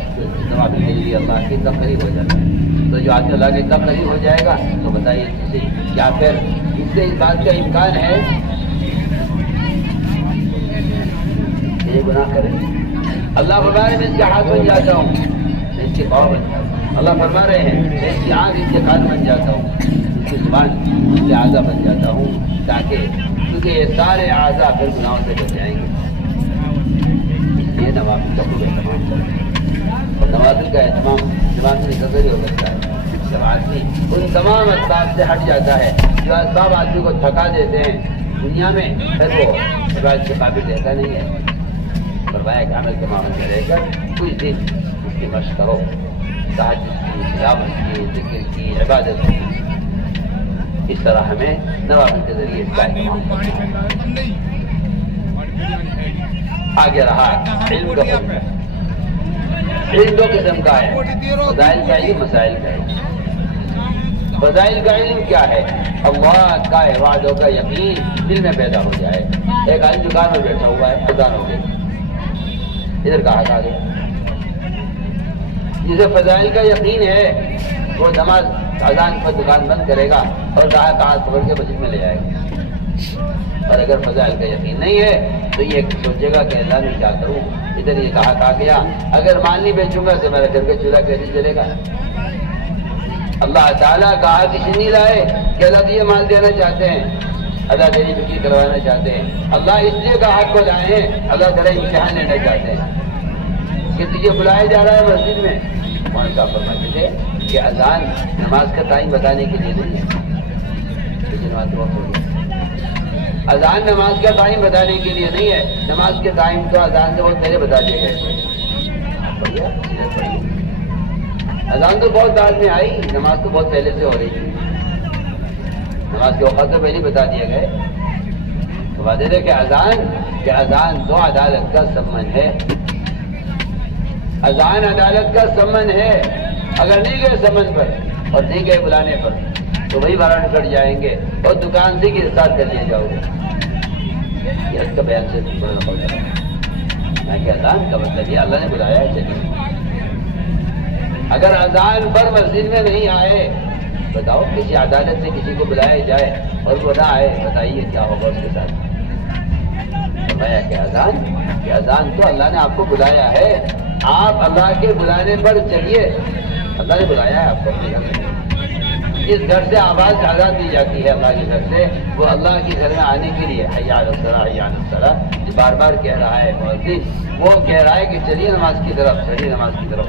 کے لیے اللہ کے اتنا قریب ہو جاتا ہے. تو جو آج اللہ کے اتنا قریب ہو جائے گا تو بتائیے اسے کیا پھر اس سے اس بات کا امکان ہے کہ یہ گناہ کرے. اللہ فرما رہے ہیں میں اس کے ہاتھ بن جاتا ہوں، میں اس کے پاؤں بن جاتا ہوں. اللہ فرما رہے ہیں میں اس کی آنکھ اس کے کان بن جاتا ہوں، اس کی زبان اس کے اعضا بن جاتا ہوں، تاکہ کیونکہ یہ سارے اعضا پھر گناہوں سے بچ جائیں گے. اس لیے نوافل کا خوب اہتمام کریں. اور نوافل کا اہتمام نماز میں نکل ہو سکتا ہے جب آدمی ان تمام اسباب سے ہٹ جاتا ہے جو اسباب آدمی کو تھکا دیتے ہیں دنیا میں، پھر وہ عبادت کے قابل رہتا نہیں ہے. فرمایا کہ عمل کے معاملے میں رہ کر کچھ دن اس کی مشق کرو، تہجد کی، تلاوت کی، ذکر کی، عبادت کی. اس طرح ہمیں نوافل کے ذریعے اس کا اہتمام کرنا. آگے رہا علم کا فضل. علم دو قسم کا ہے، فضائل کا علم، مسائل کا علم. فضائل کا علم کیا ہے؟ اللہ کا وعدوں کا یقین دل میں پیدا ہو جائے. ایک آدمی دکان میں بیٹھا ہوا ہے، دکان ہو گئی، ادھر کہا آ گیا. جسے فضائل کا یقین ہے وہ نماز اذان پر دکان بند کرے گا اور گاہک ہاتھ پکڑ کے مسجد میں لے جائے گا. اور اگر فضائل کا یقین نہیں ہے تو یہ سوچے گا کہ اللہ میں کیا کروں، ادھر یہ گاہک آ گیا، اگر مال نہیں بیچوں گا تو میرا گھر کا چولہا کیسے چلے گا. اللہ تعالیٰ گاہک اس نہیں لائے کہ اللہ یہ مال دینا چاہتے ہیں، اللہ تیری بکری کروانا چاہتے ہیں. اللہ اس لیے گاہک کو لائے ہیں، اللہ تعالیٰ امتحان لینا چاہتے ہیں. کہ تجھے بلایا جا رہا ہے مسجد میں؟ مولانا صاحب فرماتے تھے کہ اذان نماز کا ٹائم بتانے کے لیے نہیں ہے، نماز کا وقت ہو گیا۔ اذان نماز کا ٹائم بتانے کے لیے نہیں ہے، نماز کے ٹائم تو اذان سے بہت پہلے بتا دیے گئے۔ اذان تو بہت بعد میں آئی، نماز تو بہت پہلے سے ہو رہی تھی، نماز کے وقت تو پہلے بتا دیے گئے۔ تو بات ہے کہ اذان تو عدالت کا سمن ہے، اذان عدالت کا سمن ہے۔ اگر نہیں گئے سمن پر اور نہیں گئے بلانے پر تو وہی وارنٹ کٹ جائیں گے اور دکان سے گرفتار کر لیا جاؤ گے۔ یہ اس کا بیان سے بولنا پڑتا ہے کہ اذان کا مطلب یہ اللہ نے بلایا ہے چلیے۔ اگر اذان پر مسجد میں نہیں آئے، بتاؤ کسی عدالت سے کسی کو بلایا جائے اور وہ نہ آئے، بتائیے کیا ہوگا اس کے ساتھ؟ فرمایا کہ اذان تو اللہ نے آپ کو بلایا ہے، آپ اللہ کے بلانے پر چلیے۔ اللہ نے بلایا ہے آپ کو اپنے گھر میں، جس گھر سے آواز آزاد دی جاتی ہے اللہ کے گھر سے، وہ اللہ کے گھر میں آنے کے لیے حی علی الصلاۃ حی علی الصلاۃ بار بار کہہ رہا ہے مؤذن، وہ کہہ رہا ہے کہ چلیے نماز کی طرف، چلیے نماز کی طرف۔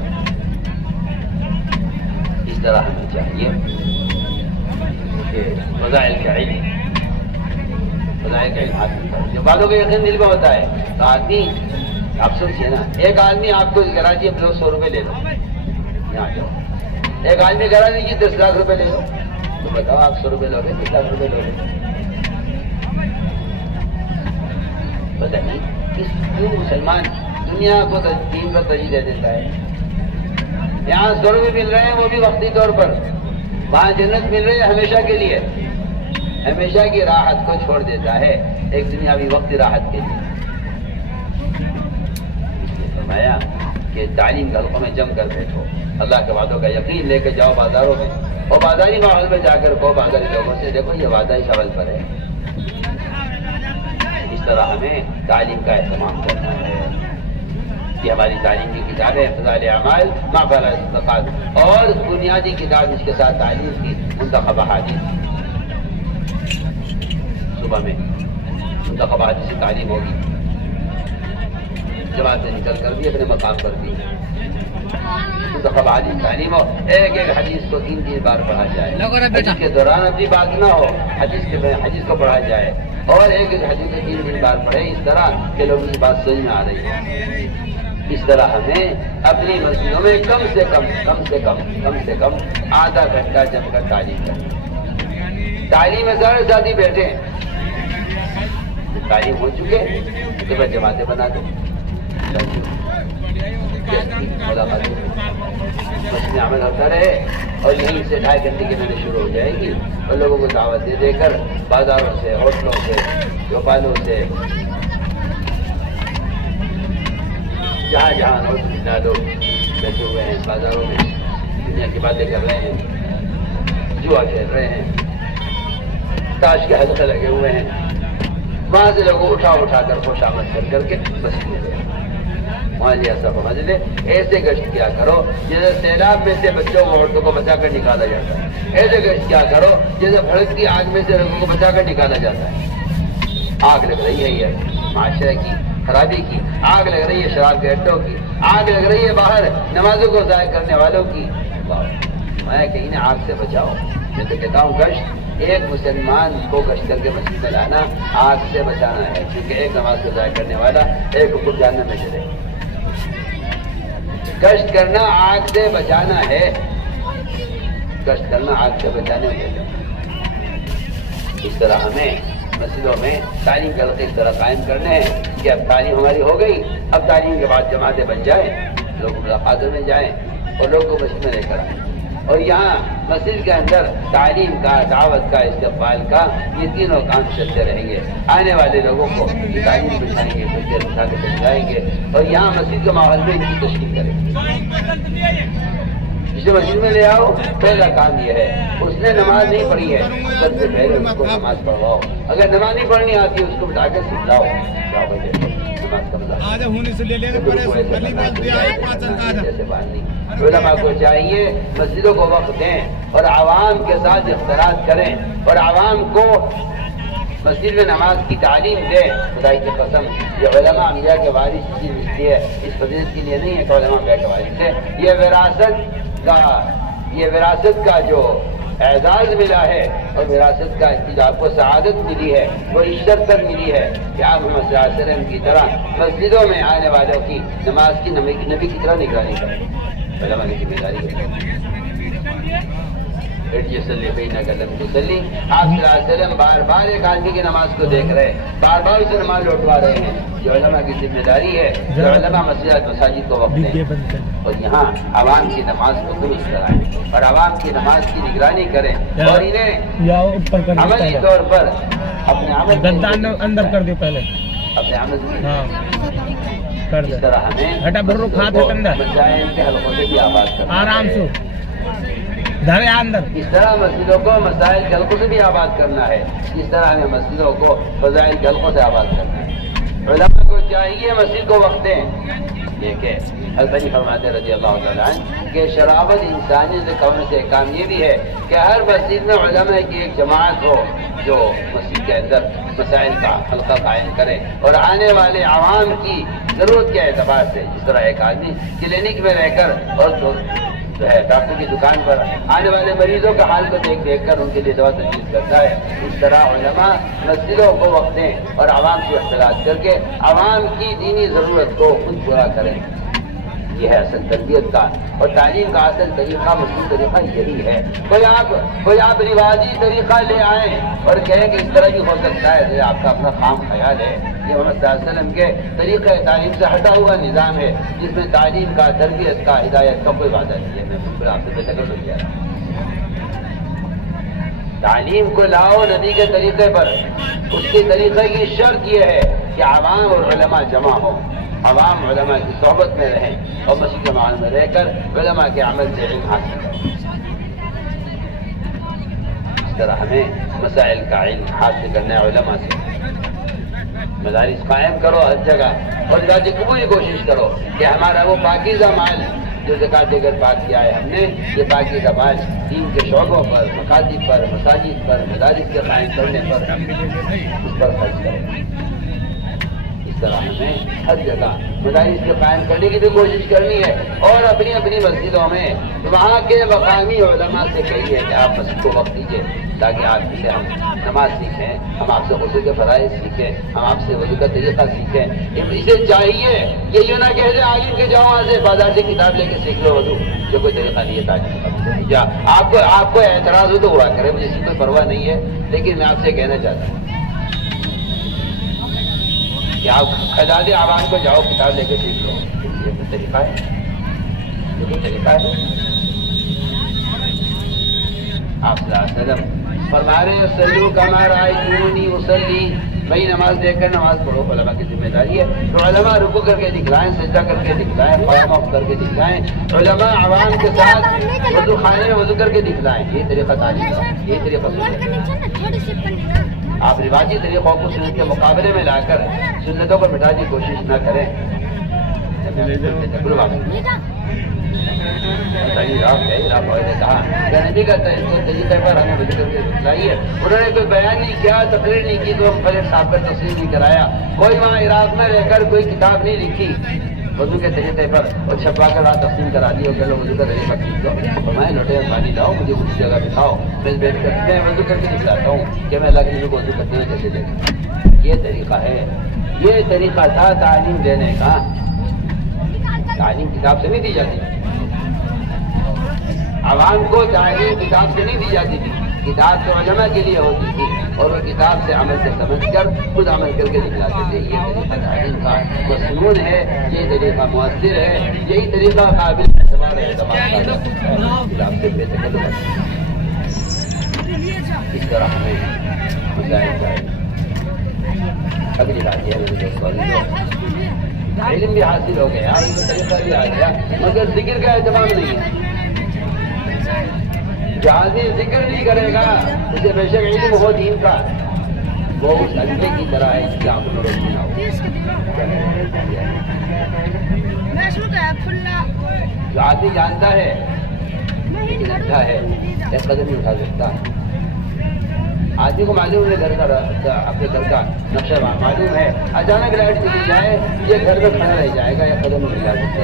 اس طرح ہمیں چاہیے کہ فضائل کا علم حاصل کریں۔ جب باتوں کا یقین دل میں ہوتا ہے تو آدمی، آپ سوچیے نا، ایک آدمی آپ کو کراچی میں 100 روپے لے لو، یہاں جاؤ، ایک آدمی کراچی کی 10 لاکھ روپے لے لو، تو بتاؤ آپ 100 روپے لو گے 10 لاکھ روپے لو گے؟ پتہ نہیں کیوں مسلمان دنیا کو دین پر ترجیح دے دیتا ہے۔ یہاں 100 روپے مل رہے ہیں وہ بھی وقتی طور پر، وہاں جنت مل رہی ہے ہمیشہ کے لیے، ہمیشہ کی راحت کو چھوڑ دیتا ہے ایک دنیاوی وقتی راحت کے لیے۔ فرمایا کہ تعلیم کے حلقوں میں جم کر بیٹھو، اللہ کے وعدوں کا یقین لے کے جاؤ بازاروں میں، اور بازاری ماحول میں جا کر کہو بازاری لوگوں سے دیکھو یہ وعدہ اس عمل پر ہے۔ اس طرح ہمیں تعلیم کا اہتمام کرنا ہے کہ ہماری تعلیم کی کتابیں فضائل اعمال معقل استقاد، اور بنیادی کتاب اس کے ساتھ تعلیم کی منتخب احادیث، صبح میں منتخب احادیث سے تعلیم ہوگی، جماعت سے نکل کر بھی اپنے مقام پر بھی منتخب حدیث تعلیم ہو، ایک حدیث کو 3 بار پڑھا جائے، حدیث کے دوران اپنی بات نہ ہو، حدیث کو پڑھا جائے، اور ایک حدیث کو 3 بار پڑھے، اس طرح کہ لوگوں کی بات سمجھ میں آ رہی ہے۔ اس طرح ہمیں اپنی مسجدوں میں کم سے کم آدھا گھنٹہ جم کر تعلیم کریں۔ تعلیم میں سارے ساتھی بیٹھے ہیں، تعلیم ہو چکے تو پھر جماعتیں بنا دیں، مسجد عمل ہوتا رہے، اور یہیں سے 2.5 گھنٹے کی محنت شروع ہو جائے گی، اور لوگوں کو دعوت دے کر بازاروں سے، ہوٹلوں سے، چوپالوں سے، جہاں لوگ بیٹھے ہوئے ہیں بازاروں میں، دنیا کی باتیں کر رہے ہیں، جوا کھیل رہے ہیں، تاش کے حلقے لگے ہوئے ہیں، وہاں سے لوگوں کو اٹھا کر خوش آمد کر کے مسجد میں لے وہاں لیا سب مسجد ایسے گشت کیا کرو جیسے سیلاب میں سے بچوں کو عورتوں کو بچا کر نکالا جاتا ہے، ایسے گشت کیا کرو جیسے بھڑکتی آگ میں سے لوگوں کو بچا کر نکالا جاتا ہے۔ آگ لگ رہی ہے یہ معاشرے کی خرابی کی، آگ لگ رہی ہے شراب کے اڈوں کی، آگ لگ رہی ہے باہر نمازوں کو ضائع کرنے والوں کی۔ میں کہ انہیں آگ سے بچاؤ۔ میں تو کہتا ہوں گشت ایک مسلمان کو گشت کر کے مسجد میں لانا آگ سے بچانا ہے، کیونکہ ایک نماز کو ضائع کرنے والا ایک کو خود جاننا میں چلے۔ گشت کرنا آگ سے بچانا ہے، گشت کرنا آگ سے بچانے میں ہے۔ اس طرح ہمیں مسجدوں میں تعلیم کے حلقے اس طرح قائم کرنے ہیں کہ اب تعلیم ہماری ہو گئی، اب تعلیم کے بعد جماعتیں بن جائیں، لوگ ملاقاتوں میں جائیں اور لوگ کو مسجد میں لے کر آئیں، اور یہاں مسجد کے اندر تعلیم کا، دعوت کا، استقبال کا، یہ تینوں کام چلتے رہیں گے۔ آنے والے لوگوں کو تعلیم بچھائیں گے، فکر اٹھا کے سمجھائیں گے، اور یہاں مسجد کے ماحول میں ان کی تشکیل کریں گے۔ جسے مسجد میں لے آؤ، پہلا کام یہ ہے اس نے نماز نہیں پڑھی ہے، سب سے پہلے اس کو نماز پڑھواؤ۔ اگر نماز نہیں پڑھنی آتی ہے اس کو بٹھا کے سکھلاؤ، کیا وجہ نماز کا مزاج علماء کو چاہیے مسجدوں کو وقت دیں اور عوام کے ساتھ اختلاط کریں، اور عوام کو مسجد میں نماز کی تعلیم دے، خدائی کی قسم یہ علماء انبیاء کے وارث کی چیز ہے، اس فضیلت کے لیے نہیں ہے کہ علماء انبیاء کے وارث ہے، یہ وراثت کا جو اعزاز ملا ہے اور وراثت کا جو آپ کو سعادت ملی ہے وہ اس شرط پر ملی ہے کہ آپ محمد صلی اللہ علیہ وسلم کی طرح مسجدوں میں آنے والوں کی نماز کی نبی کی طرح نگرانی کریں، علماء کی ذمہ داری ہے۔ آپ صلی اللہ علیہ وسلم بار بار ایک آدمی کی نماز کو دیکھ رہے، بار بار اسے نماز لوٹوا رہے ہیں، جو علماء کی ذمہ داری ہے، جو علماء مساجد کو وقت دیں اور یہاں عوام کی نماز کو درست کرائیں اور عوام کی نماز کی نگرانی کریں اور انہیں عملی طور پر اپنے عمل اندر کر دو پہلے اپنے عمل کر اس طرح ہمیں مسائل کے حلقوں سے بھی آباد کرنا آرام سے اس طرح مسجدوں کو مسائل کے حلقوں سے بھی آباد کرنا ہے، اس طرح ہمیں مسجدوں کو فضائل کے حلقوں سے آباد کرنا ہے۔ علماء کو چاہیے مسجد کو وقت دیں۔ دیکھیں حضرت فرماتے رضی اللہ تعالیٰ عنہ کہ شرافت انسانی سے کون سے کام یہ بھی ہے کہ ہر مسجد میں علماء کی ایک جماعت ہو جو مسجد کے اندر مسائل کا حلقہ قائم کرے اور آنے والے عوام کی ضرورت کے اعتبار سے، جس طرح ایک آدمی کلینک میں رہ کر اور جو ہے ڈاکٹر کی دکان پر آنے والے مریضوں کا حال کو دیکھ کر ان کے لیے دوا تجویز کرتا ہے، اس طرح علماء مسجدوں کو وقت دیں اور عوام سے اختلاط کر کے عوام کی دینی ضرورت کو خود پورا کریں۔ یہ ہے اصل تربیت کا اور تعلیم کا اصل طریقہ، مسلم طریقہ یہی ہے۔ کوئی آپ رواجی طریقہ لے آئیں اور کہیں کہ اس طرح بھی ہو سکتا ہے، آپ کا اپنا خام خیال ہے۔ یہ محمد صلی اللہ علیہ وسلم کے طریقہ تعلیم سے ہٹا ہوا نظام ہے جس میں تعلیم کا، تربیت کا، ہدایت کا کوئی وعدہ نہیں ہے۔ میں بالکل آپ سے بے دخل ہو گیا۔ تعلیم کو لاؤ نبی کے طریقے پر، اس کے طریقے کی شرط یہ ہے کہ عوام اور علماء جمع ہوں، عوام علماء کی صحبت میں رہیں اور مسجد جماعت میں رہ کر علماء کے عمل سے علم حاصل کریں۔ اس طرح ہمیں مسائل کا علم حاصل کرنا ہے علماء سے۔ مدارس قائم کرو ہر جگہ اور ذاتی قبولی کوشش کرو کہ ہمارا وہ پاکیزہ مال جو زکوٰۃ دے کر پاک کیا ہے ہم نے، یہ پاکیزہ مال دین کے شعبوں پر، مکاتب پر، مساجد پر، مدارس کے قائم کرنے پر اس پر خرچ کرو۔ اس طرح ہمیں ہر جگہ مدارس کے قائم کرنے کی بھی کوشش کرنی ہے اور اپنی اپنی مسجدوں میں وہاں کے مقامی علماء سے کہیے کہ آپ مسجد کو وقت دیجیے تاکہ آپ سے ہم نماز سیکھیں، ہم آپ سے وضو کے فرائض سیکھیں، ہم آپ سے وضو کا طریقہ سیکھیں۔ اسے چاہیے کہ یوں نہ کہہ دیں عالم کے جاؤ وہاں سے بازار سے کتاب لے کے سیکھ لو وضو، جو کوئی طریقہ نہیں ہے تعلیم کا۔ آپ کو اعتراض ہو تو ہوا کرے، مجھے اس کی کوئی پرواہ نہیں ہے، لیکن میں آپ سے کہنا چاہتا ہوں کہ آپ خداد عوام کو جاؤ کتاب لے کے سیکھ لو، یہ کوئی طریقہ ہے؟ یہ کوئی طریقہ ہے؟ آپ صلی اللہ علیہ وسلم فرما رہے صلو کما رأیتمونی اصلی، بھائی نماز دیکھ کر نماز پڑھو، علماء کی ذمہ داری ہے۔ تو علماء رکوع کر کے دکھلائیں، سجدہ کر کے دکھلائیں، قیام وقف کر کے دکھلائیں، علماء عوام کے ساتھ وضو خانے میں وضو کر کے دکھلائیں۔ یہ طریقہ تعلیم کا، یہ طریقہ سنت۔ آپ رواجی طریقوں کو سنت کے مقابلے میں لا کر سنتوں کو مٹانے کی کوشش نہ کریں۔ نے کہا کہ نبی کا طریقے پر ہمیں وضو کر کے دکھلائیے، انہوں نے کوئی بیان نہیں کیا، تقریر نہیں کی، تو پلیٹ صاحب کا تفصیل نہیں کرایا، کوئی وہاں عراق میں رہ کر کوئی کتاب نہیں لکھی وضو کے طریقے پر اور چھپا کر رات تقسیم کرا دی اور چلو وضو کا طریقہ سیکھ لو، اور میں لوٹے میں پانی لاؤ، مجھے کچھ جگہ بٹھاؤ، میں بیٹھ کر میں وضو کر کے دکھلاتا ہوں کہ میں اللہ کے نبی کو وضو کرتے ہوئے کیسے دیکھوں۔ یہ طریقہ ہے، یہ طریقہ تھا تعلیم دینے کا۔ تعلیم کتاب سے نہیں دی جاتی، عوام کو تعلیم کتاب سے نہیں دی جاتی تھی، کتاب تو علماء کے لیے ہوتی تھی اور وہ کتاب سے عمل سے سمجھ کر خود عمل کر کے دکھلاتے تھے۔ یہ طریقہ تعلیم کا مصنون ہے، یہ طریقہ مؤثر ہے، یہی طریقہ قابل اعتبار ہے۔ کتاب سے بے تکلف اس طرح ہمیں مسائل کا اگلی بات یہ ہے علم بھی حاصل ہو گیا، ان کا طریقہ بھی آ گیا، مگر ذکر کا اہتمام نہیں ہے۔ جو آدمی ذکر نہیں کرے گا اسے بے شک علم ہو دین کا، وہ اس انڈے کی طرح ہے جس کی آنکھوں میں روشنی نہ ہو۔ جو آدمی جانتا ہے لیکن اچھا ہے ایک قدم نہیں اٹھا سکتا، آدمی کو معلوم ہے گھر کا اپنے گھر کا نقشہ معلوم ہے، اچانک لائٹ چلی جائے یہ گھر میں کھڑا رہ جائے گا یا قدم نہیں جا سکتے.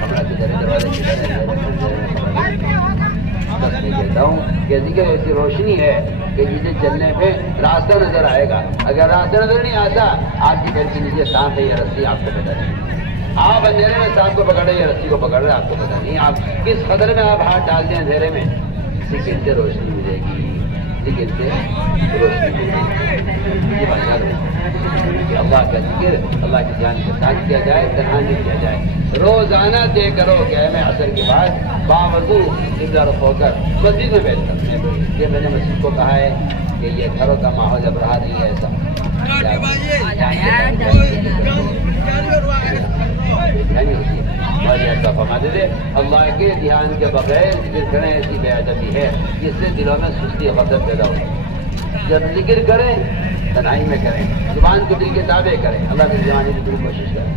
کمرہ کدھر ہے، دروازے کدھر ہے. میں کہتا ہوں کہ ذکر ایسی روشنی ہے کہ جسے چلنے پہ راستہ نظر آئے گا. اگر راستہ نظر نہیں آتا آپ کی گھر کے نیچے سانپ ہے یا رسی آپ کو پتہ نہیں. آپ اندھیرے میں سانپ کو پکڑ رہے یا رسی کو پکڑ رہے آپ کو پتہ نہیں. آپ کس قدر میں آپ ہاتھ ڈالتے ہیں اندھیرے میں، ذکر سے روشنی ملے گی، ذکر سے روشنی ملے گی. یہ بات یاد رکھیں کہ اللہ کا ذکر اللہ کی جان کے ساتھ کیا جائے، تنہا نہیں کیا جائے. روزانہ طے کرو کہ میں عصر کے بعد باوضو قبلہ رخ ہو کر مسجد میں بیٹھ کر، یہ میں نے مسجد کو کہا ہے کہ یہ گھروں کا ماحول اب رہا نہیں ہے ایسا. ایسا فرماتے تھے اللہ کے دھیان کے بغیر ذکر کریں ایسی بے ادبی ہے جس سے دلوں میں سستی غضب پیدا ہو. جب ذکر کریں تنہائی میں کریں، زبان کو دل کے تابع کریں، اللہ کے زمانے کی پوری کوشش کریں.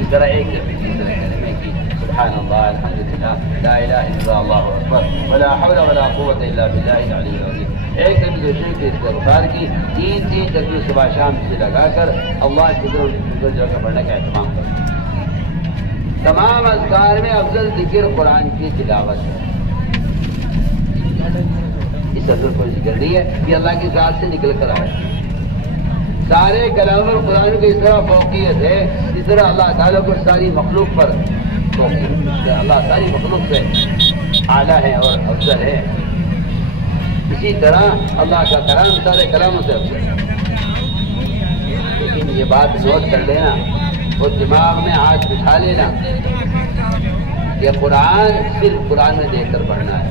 اس طرح ایک دفعہ تیسرے کلمے کی سبحان اللہ الحمدللہ لا الہ الا اللہ اکبر ولا حول ولا قوت الا باللہ العلی العظیم. ایک دفعہ دوسرے کے استغفار کی 3 تکبیر صبح شام سے لگا کر اللہ کی جگہ پڑھنے کا اہتمام کریں. تمام اذکار میں افضل ذکر قرآن کی تلاوت ہے. اس افضل کوئی ذکر نہیں ہے، یہ اللہ کی ذات سے نکل کر آیا. سارے کلام قرآن کی اس طرح فوقیت ہے اس طرح اللہ تعالیٰ کو ساری مخلوق پر فوقیت ہے. اللہ ساری مخلوق سے اعلیٰ ہے اور افضل ہے. اسی طرح اللہ کا کلام سارے کلاموں سے افضل ہے. لیکن یہ بات نوٹ کر لینا، وہ دماغ میں ہاتھ بٹھا لینا کہ قرآن صرف قرآن میں دیکھ کر پڑھنا ہے.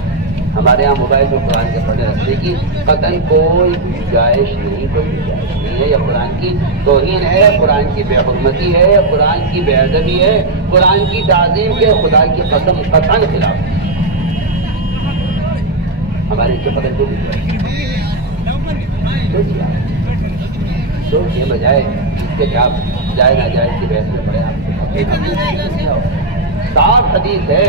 ہمارے یہاں موبائل میں قرآن کے پڑھنے رکھنے کی قطعاً کوئی گنجائش نہیں، کوئی گنجائش نہیں ہے. یا قرآن کی توہین ہے، قرآن کی بے حرمتی ہے، قرآن کی بے ادبی ہے، قرآن کی تعظیم کے خدا کی قسم قطعاً خلاف ہے. ہمارے اس کے قدر کو سوچیے بجائے اس کے کہ آپ جائے نہ جائے کی بحث میں پڑے. آپ صاف حدیث ہے،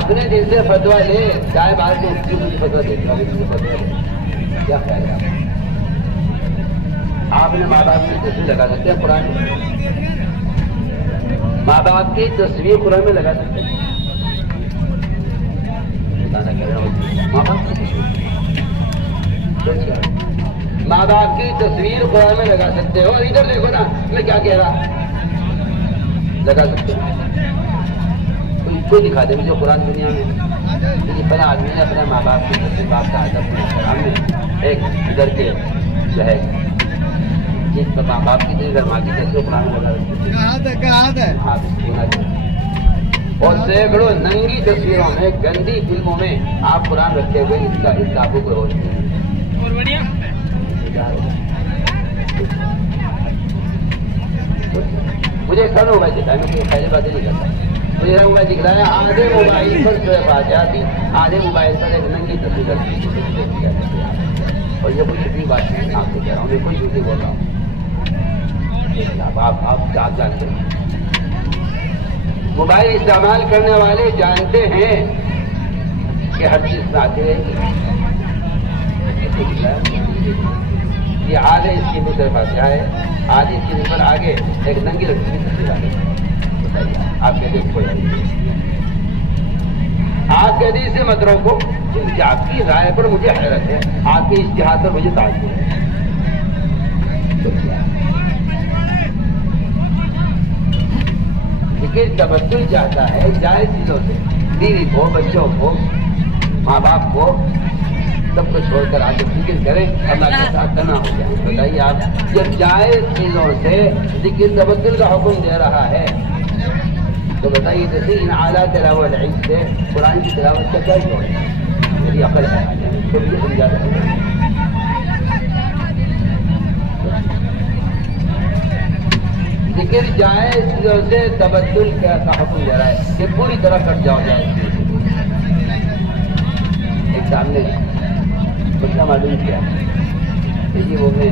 اپنے دل سے فتویٰ لے، چاہے بعد میں اس کی مجھے فتویٰ دیکھا فتویٰ لے. کیا خیال ہے آپ نے ماں باپ کی تصویر لگا سکتے ہیں قرآن میں؟ ماں باپ کی تصویر قرآن میں لگا سکتے ہیں؟ ماں باپ کی ماں باپ کی تصویر قرآن میں لگا سکتے ہو. ادھر دیکھو نا میں کیا کہہ رہا، لگا سکتے ہو. کوئی دکھا دے مجھے قرآن دنیا میں پہلا آدمی نے اپنے ماں باپ کی تصویر باپ کا ادب سامنے ایک ادھر کے جو ہے جس پر ماں باپ کی تصویر ماں کی تصویر قرآن میں لگا رکھتے اور سینکڑوں ننگی تصویروں میں گندی فلموں میں آپ قرآن رکھے ہوئے اس کا اس قابو کو روشنی. مجھے سر موبائل دیتا ہے، میں کوئی پہلے باتیں نہیں کرتا. مجھے موبائل دکھ رہا ہے، آدھے موبائل پر صرف آ جاتی، آدھے موبائل پر ایک ننگی تصویر رکھتی. اور یہ کوئی چھوٹی بات نہیں، آپ کو کہہ رہا ہوں، میں کوئی جھوٹی بول رہا ہوں. آپ جانتے ہیں موبائل استعمال کرنے والے جانتے ہیں کہ ہر چیز ساتھ ہے. یہ آدھے اس کی منہ طرف آتے ہے، آدھے اس کی منہ پر آگے ایک ننگی رکھی ہوئی تصویر آگے. آپ کہتے ہیں کوئی آپ کے حدیث سے مت روکو، کیونکہ آپ کی رائے پر مجھے حیرت ہے، آپ کے اجتہاد پر مجھے تعجب ہے. لیکن تبدل چاہتا ہے جائز چیزوں سے، بیوی کو، بچوں کو، ماں باپ کو، سب کو چھوڑ کر آگے ذکر کریں، اللہ کے ساتھ کرنا ہو جائے. بتائیے آپ جب جائز چیزوں سے ذکر تبدل کا حکم دے رہا ہے تو بتائیے جیسے ان اعلیٰ تلاوت علم سے قرآن کی تلاوت کا کیا جو ہے؟ میری عقل ہے تو یہ سمجھا رہے ہیں. ذکر جائز چیزوں سے تبدل کا حکم دے رہا ہے کہ پوری طرح کٹ جاؤ جائز. ایک سامنے بچہ معلوم کیا کہ وہ میں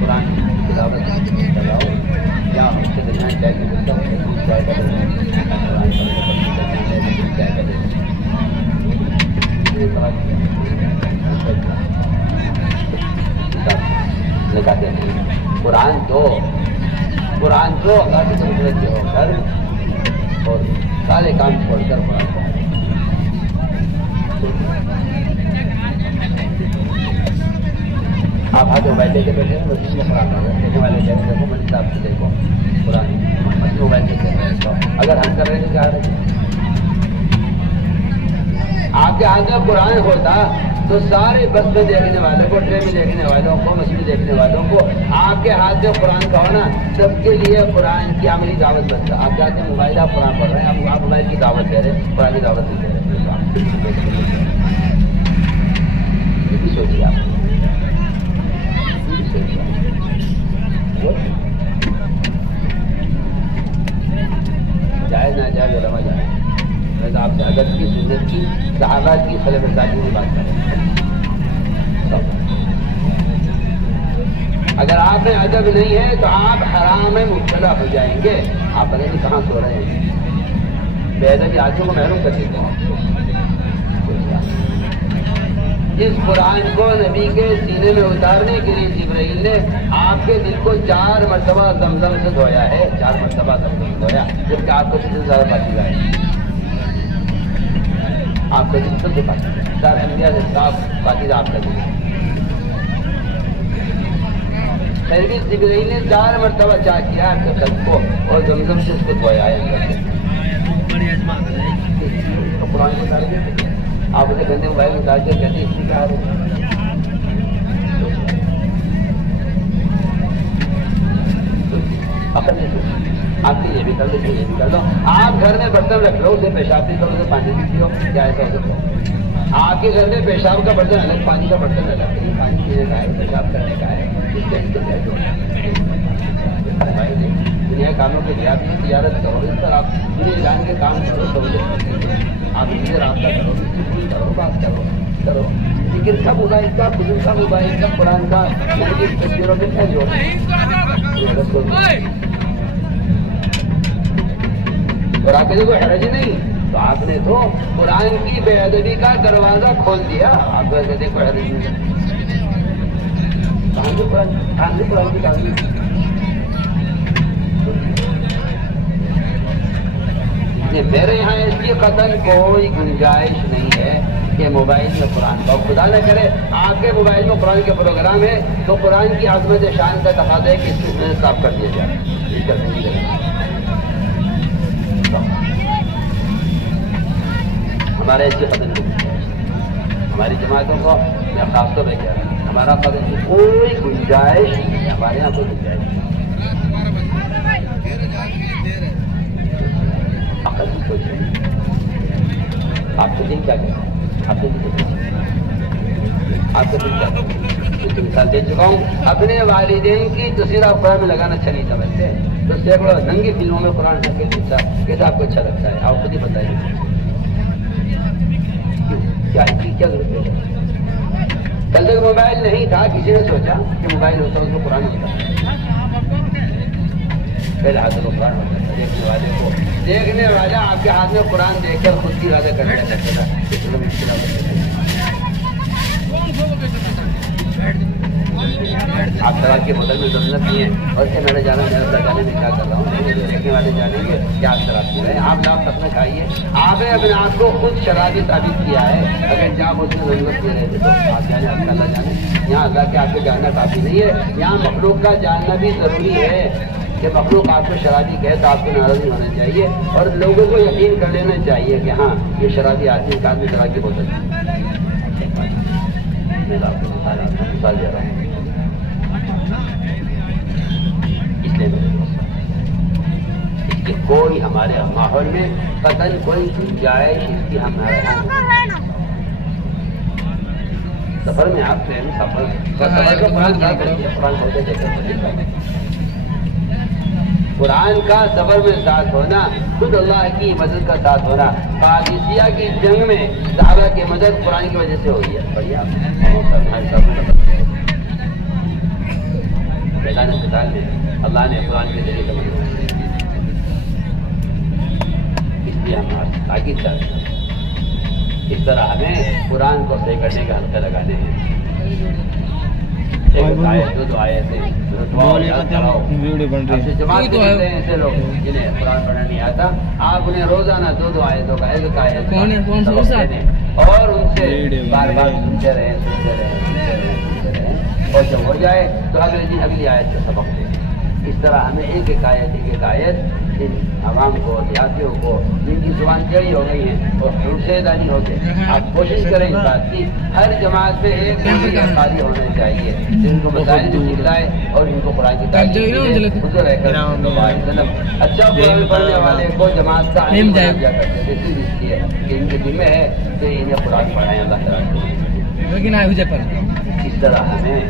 قرآن کی تلاوت لگاؤ یا اس کے درمیان جائے کہ بچہ قرآن دو اللہ کی متوجہ ہو کر اور سارے کام چھوڑ کر قرآن کو آپ ہاتھ موبائل لے کے بیٹھے ہیں جس میں قرآن کر رہے ہیں دیکھنے والے کہتے ہیں مجھے صاحب سے دیکھو قرآن موبائل لے کے اگر ہم کر رہے ہیں تو کیا رہے آپ کے ہاتھ میں قرآن ہوتا تو سارے بس میں دیکھنے والوں کو ٹرین میں دیکھنے والوں کو مسجد میں دیکھنے والوں کو آپ کے ہاتھ میں قرآن کا ہونا سب کے لیے قرآن کی عملی دعوت بنتا. آپ جاتے ہیں موبائل آپ قرآن پڑھ رہے ہیں آپ موبائل کی دعوت دے رہے ہیں قرآن کی دعوت نہیں دے رہے. یہ بھی سوچیے آپ جائز نہ جائز علما جائے. میں تو آپ سے ادب کی سنت کی صحابہ کی خلف سازی کی بات کر رہا ہوں. اگر آپ میں ادب نہیں ہے تو آپ حرام میں مبتلا ہو جائیں گے. آپ پتہ نہیں کہاں سو رہے ہیں. بے ادبی آدمیوں کو محروم کر دیتے ہیں. اس قرآن کو نبی کے سینے میں اتارنے کے لیے جبرائیل نے آپ کے دل کو 4 مرتبہ زمزم سے دھویا ہے. 4 مرتبہ زمزم سے دھویا جبکہ آپ کو سب سے زیادہ پاکیزہ ہے. آپ کا دل سب سے پاکیزہ ہے. سارے انبیاء سے صاف پاکیزہ آپ کا دل ہے. پھر بھی جبرائیل نے 4 مرتبہ چاہ کیا آپ کے قلب کو اور زمزم سے اس کو دھویا ہے. تو قرآن کو اتار کے آپ اسے گندے موبائل میں اتار کے کہتے اس کی کیا حال ہے. آپ کے یہ بھی کر دو یہ بھی کر دو. آپ گھر میں برتن رکھ لو اسے پیشاب بھی کرو اسے پانی بھی پیو. کیا ایسا ہو سکتا ہے؟ آپ کے گھر میں پیشاب کا برتن الگ پانی کا برتن الگ. پانی پینے کا ہے پیشاب کرنے کا ہے. دنیا کاموں کے لیے آپ کی تجارت کرو اس پر آپ دنیا جان کے کام کرو سہولت آپ اس سے رابطہ کرو بات کرو. لیکن سب موبائل کا بزرگ کا موبائل کا قرآن کا تصویروں میں کیا جوڑ اور آپ کے کوئی حرج نہیں. تو آپ نے تو قرآن کی بے ادبی کا دروازہ کھول دیا. آپ کو کہتے کوئی حرج نہیں. قرآن کی تعلیم میرے یہاں اس کی قطعاً کوئی گنجائش نہیں ہے کہ موبائل میں قرآن کا. خدا نہ کرے آپ کے موبائل میں قرآن کے پروگرام ہے تو قرآن کی عظمت شان کا تقاضا ہے کہ اس میں صاف کر دیا جائے. ہمارے اس کی قدر نہیں. ہماری جماعتوں کو میں خاص طور پہ کہہ رہا ہوں ہمارا قدر کی کوئی گنجائش نہیں ہے. ہمارے یہاں کوئی گنجائش نہیں. آپ کو دن کیا کہتے ہیں؟ آپ کو دن کیا کہتے ہیں؟ مثال دے چکا ہوں. اپنے والدین کی تصویر آپ قرآن میں لگانا اچھا نہیں سمجھتے تو سینکڑوں ننگی فلموں میں قرآن کیسے آپ کو اچھا لگتا ہے. آپ خود ہی بتائیے کیا ضرورت ہے. کل تک موبائل نہیں تھا کسی نے سوچا کہ موبائل ہوتا اس کو قرآن ہوتا. پہلے ہاتھ کو قرآن ہوتا ہے. دیکھنے والا آپ کے ہاتھ میں قرآن دیکھ کر خود کی ارادہ کرنے لگتا تھا. آپ طرح کے بدل میں ضرورت نہیں ہے اور کہ میرا جانا میرا جانے میں کیا کر رہا ہوں. دیکھنے والے جانیں گے کیا شراب پی رہے ہیں. آپ لاپ اپنا کھائیے. آپ نے اپنے آپ کو خود شرابی ثابت کیا ہے. اگر جب اس میں ضرورت دے رہے تھے تو آپ جانے آپ کا اللہ جانے. یہاں اللہ کے آپ کو جاننا کافی نہیں ہے. یہاں مخلوق کا جاننا بھی ضروری ہے کہ مخلوق آپ کو شرابی کہے تو آپ کو ناراض نہیں ہونا چاہیے اور لوگوں کو یقین کر لینا چاہیے کہ ہاں یہ شرابی آدمی کا آدمی شراب کی بوتل ہے. میں آپ کو مثال دے رہا ہوں. اس لیے اس کی کوئی ہمارے ماحول میں قطعاً کوئی گنجائش اس کی ہمارے یہاں. سفر میں آپ ٹرین سفر کا قرآن کا سفر میں ساتھ ہونا خود اللہ کی مدد کا ساتھ ہونا. قادسیہ کی جنگ میں صحابہ کی مدد قرآن کی وجہ سے ہوئی ہے. بڑھیا میدان قتال میں اللہ نے قرآن کے ذریعے مدد. اس لیے ہم آگے چلتے ہیں. اس طرح ہمیں قرآن کو صحیح کرنے کے حلقے لگانے ہیں. دو آئے تھے ویڈیو بن رہی ہے. جماعت کے ہوتے ہیں ایسے لوگ جنہیں قرآن پڑھنا نہیں آتا. آپ انہیں روزانہ دو آیتوں کا ایک آیت اور ان سے بار بار سنتے رہے اور جب ہو جائے تو اگلے دن اگلی آیت کا سبق دیں. اس طرح ہمیں ایک ایک آیت ان عوام کو دیہاتیوں کو جن کی زبان چڑی ہو گئی ہے اور حوصلہ نہیں ہوتے. آپ کوشش کریں اس بات کی ہر جماعت میں ایک قاری ہونے چاہیے جن کو مسائل بھی سکھلائے اور ان کو قرآن کی تعلیم حضور اچھا قرآن پڑھنے والے کو جماعت کا عالم بنا دیا کرتے تھے. صرف اس لیے کہ ان کے ذمہ ہے کہ انہیں قرآن پڑھائیں اللہ تعالیٰ. اس طرح ہمیں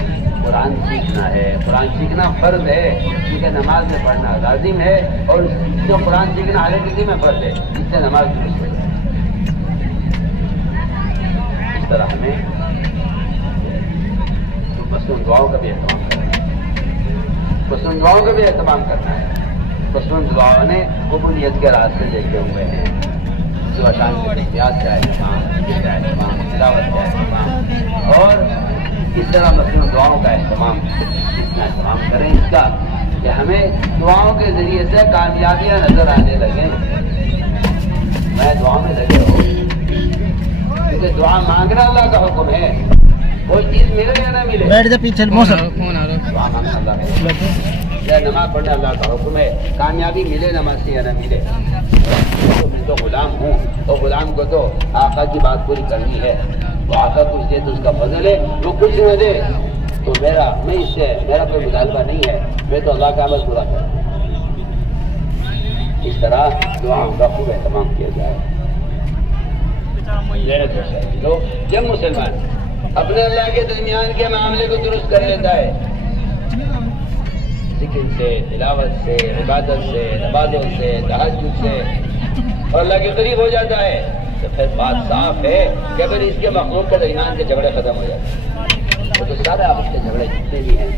قرآن سیکھنا ہے. قرآن سیکھنا فرض ہے کیونکہ نماز میں پڑھنا لازم ہے اور جو قرآن سیکھنا ہر کسی میں فرض ہے جس سے نماز درست ہو جائے. اس طرح ہمیں مصنون دعاؤں کا بھی اہتمام کرنا ہے. مصنون دعاؤں کا بھی اہتمام کرنا ہے. مصنون دعاؤں نے قبولیت کے راستے دیکھے ہوئے ہیں. صبح شام کے احتیاط کا اہتمام تلاوت کا اہتمام اور اس طرح مصنون دعاؤں کا اہتمام اتنا اہتمام کریں اس کا کہ ہمیں دعاؤں کے ذریعے سے کامیابیاں نظر آنے لگیں. میں دعا میں لگے ہو کیونکہ دعا مانگنا اللہ کا حکم ہے. کوئی چیز ملے یا نہ ملے بیٹھ جا پیچھے موسم دعا مانگنا اللہ کا حکم ہے. نماز پڑھنا اللہ کا حکم ہے. کامیابی ملے نماز سے یا نہ ملے میں تو غلام ہوں اور غلام کو تو آقا کی بات پوری کرنی ہے. تو آقا کچھ دے تو اس کا فضل ہے. جو کچھ نہ دے تو میں اس سے میرا کوئی مطالبہ نہیں ہے. میں تو اللہ کا عمل پورا کروں. اس طرح دعاؤں کا خوب اہتمام کیا جائے. جب مسلمان اپنے اللہ کے درمیان کے معاملے کو درست کر لیتا ہے ذکر سے تلاوت سے عبادت سے نمازوں سے تہجد سے اور اللہ کے قریب ہو جاتا ہے تو پھر بات صاف ہے کہ اگر اس کے مخلوق کے درمیان کے جھگڑے ختم ہو جاتے ہیں تو سارے آپس کے جھگڑے جتنے بھی ہیں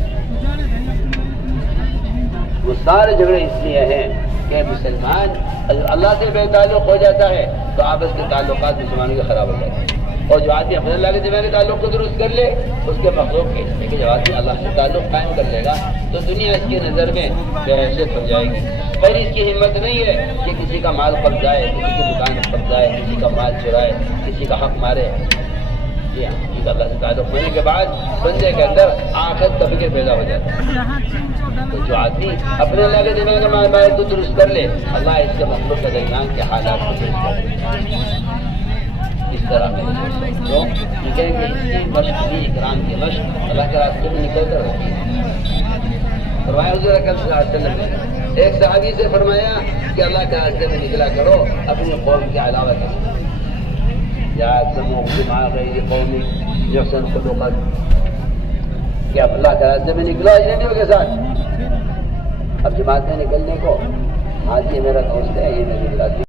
وہ سارے جھگڑے اس لیے ہیں کہ مسلمان اللہ سے بے تعلق ہو جاتا ہے تو آپس کے تعلقات مسلمانوں کے خراب ہو جاتے ہیں. اور جو آدمی اپنے اللہ کے درمیان کے تعلق کو درست کر لے اس کے مخلوق کے لیکن جب آدمی اللہ سے تعلق قائم کر لے گا تو دنیا اس کی نظر میں بحیثیت بن جائے گی. پہلے اس کی ہمت نہیں ہے کہ کسی کا مال قبضائے, کسی کی دکان قبضائے, کسی کا مال چرائے, کسی کا حق مارے. جی ہاں, کیونکہ اللہ سے تعلق ہونے کے بعد بندے کے اندر آخرت کا فکر پیدا ہو جاتا ہے. تو جو آدمی اپنے اللہ کے درمیان کے معاملات کو درست کر لے اللہ اس کے مخلوق کے درمیان کے حالات کو درست کر لے. اس طرح میں جو کہ اس کی مشق بھی اکرام کی مشق اللہ کے راستے میں نکل کر رہتی ہے. فرمایا حضور اکرم صلی اللہ علیہ وسلم نے ایک صحابی سے فرمایا کہ اللہ کے راستے میں نکلا کرو اپنی قوم کے علاوہ کرو. یا سموع غیر قوم یحسن خلقا کہ اب اللہ کے راستے میں نکلو اجنبیوں کے ساتھ. اب جماعت میں نکلنے کو ہاں یہ میرا دوست ہے, یہ میری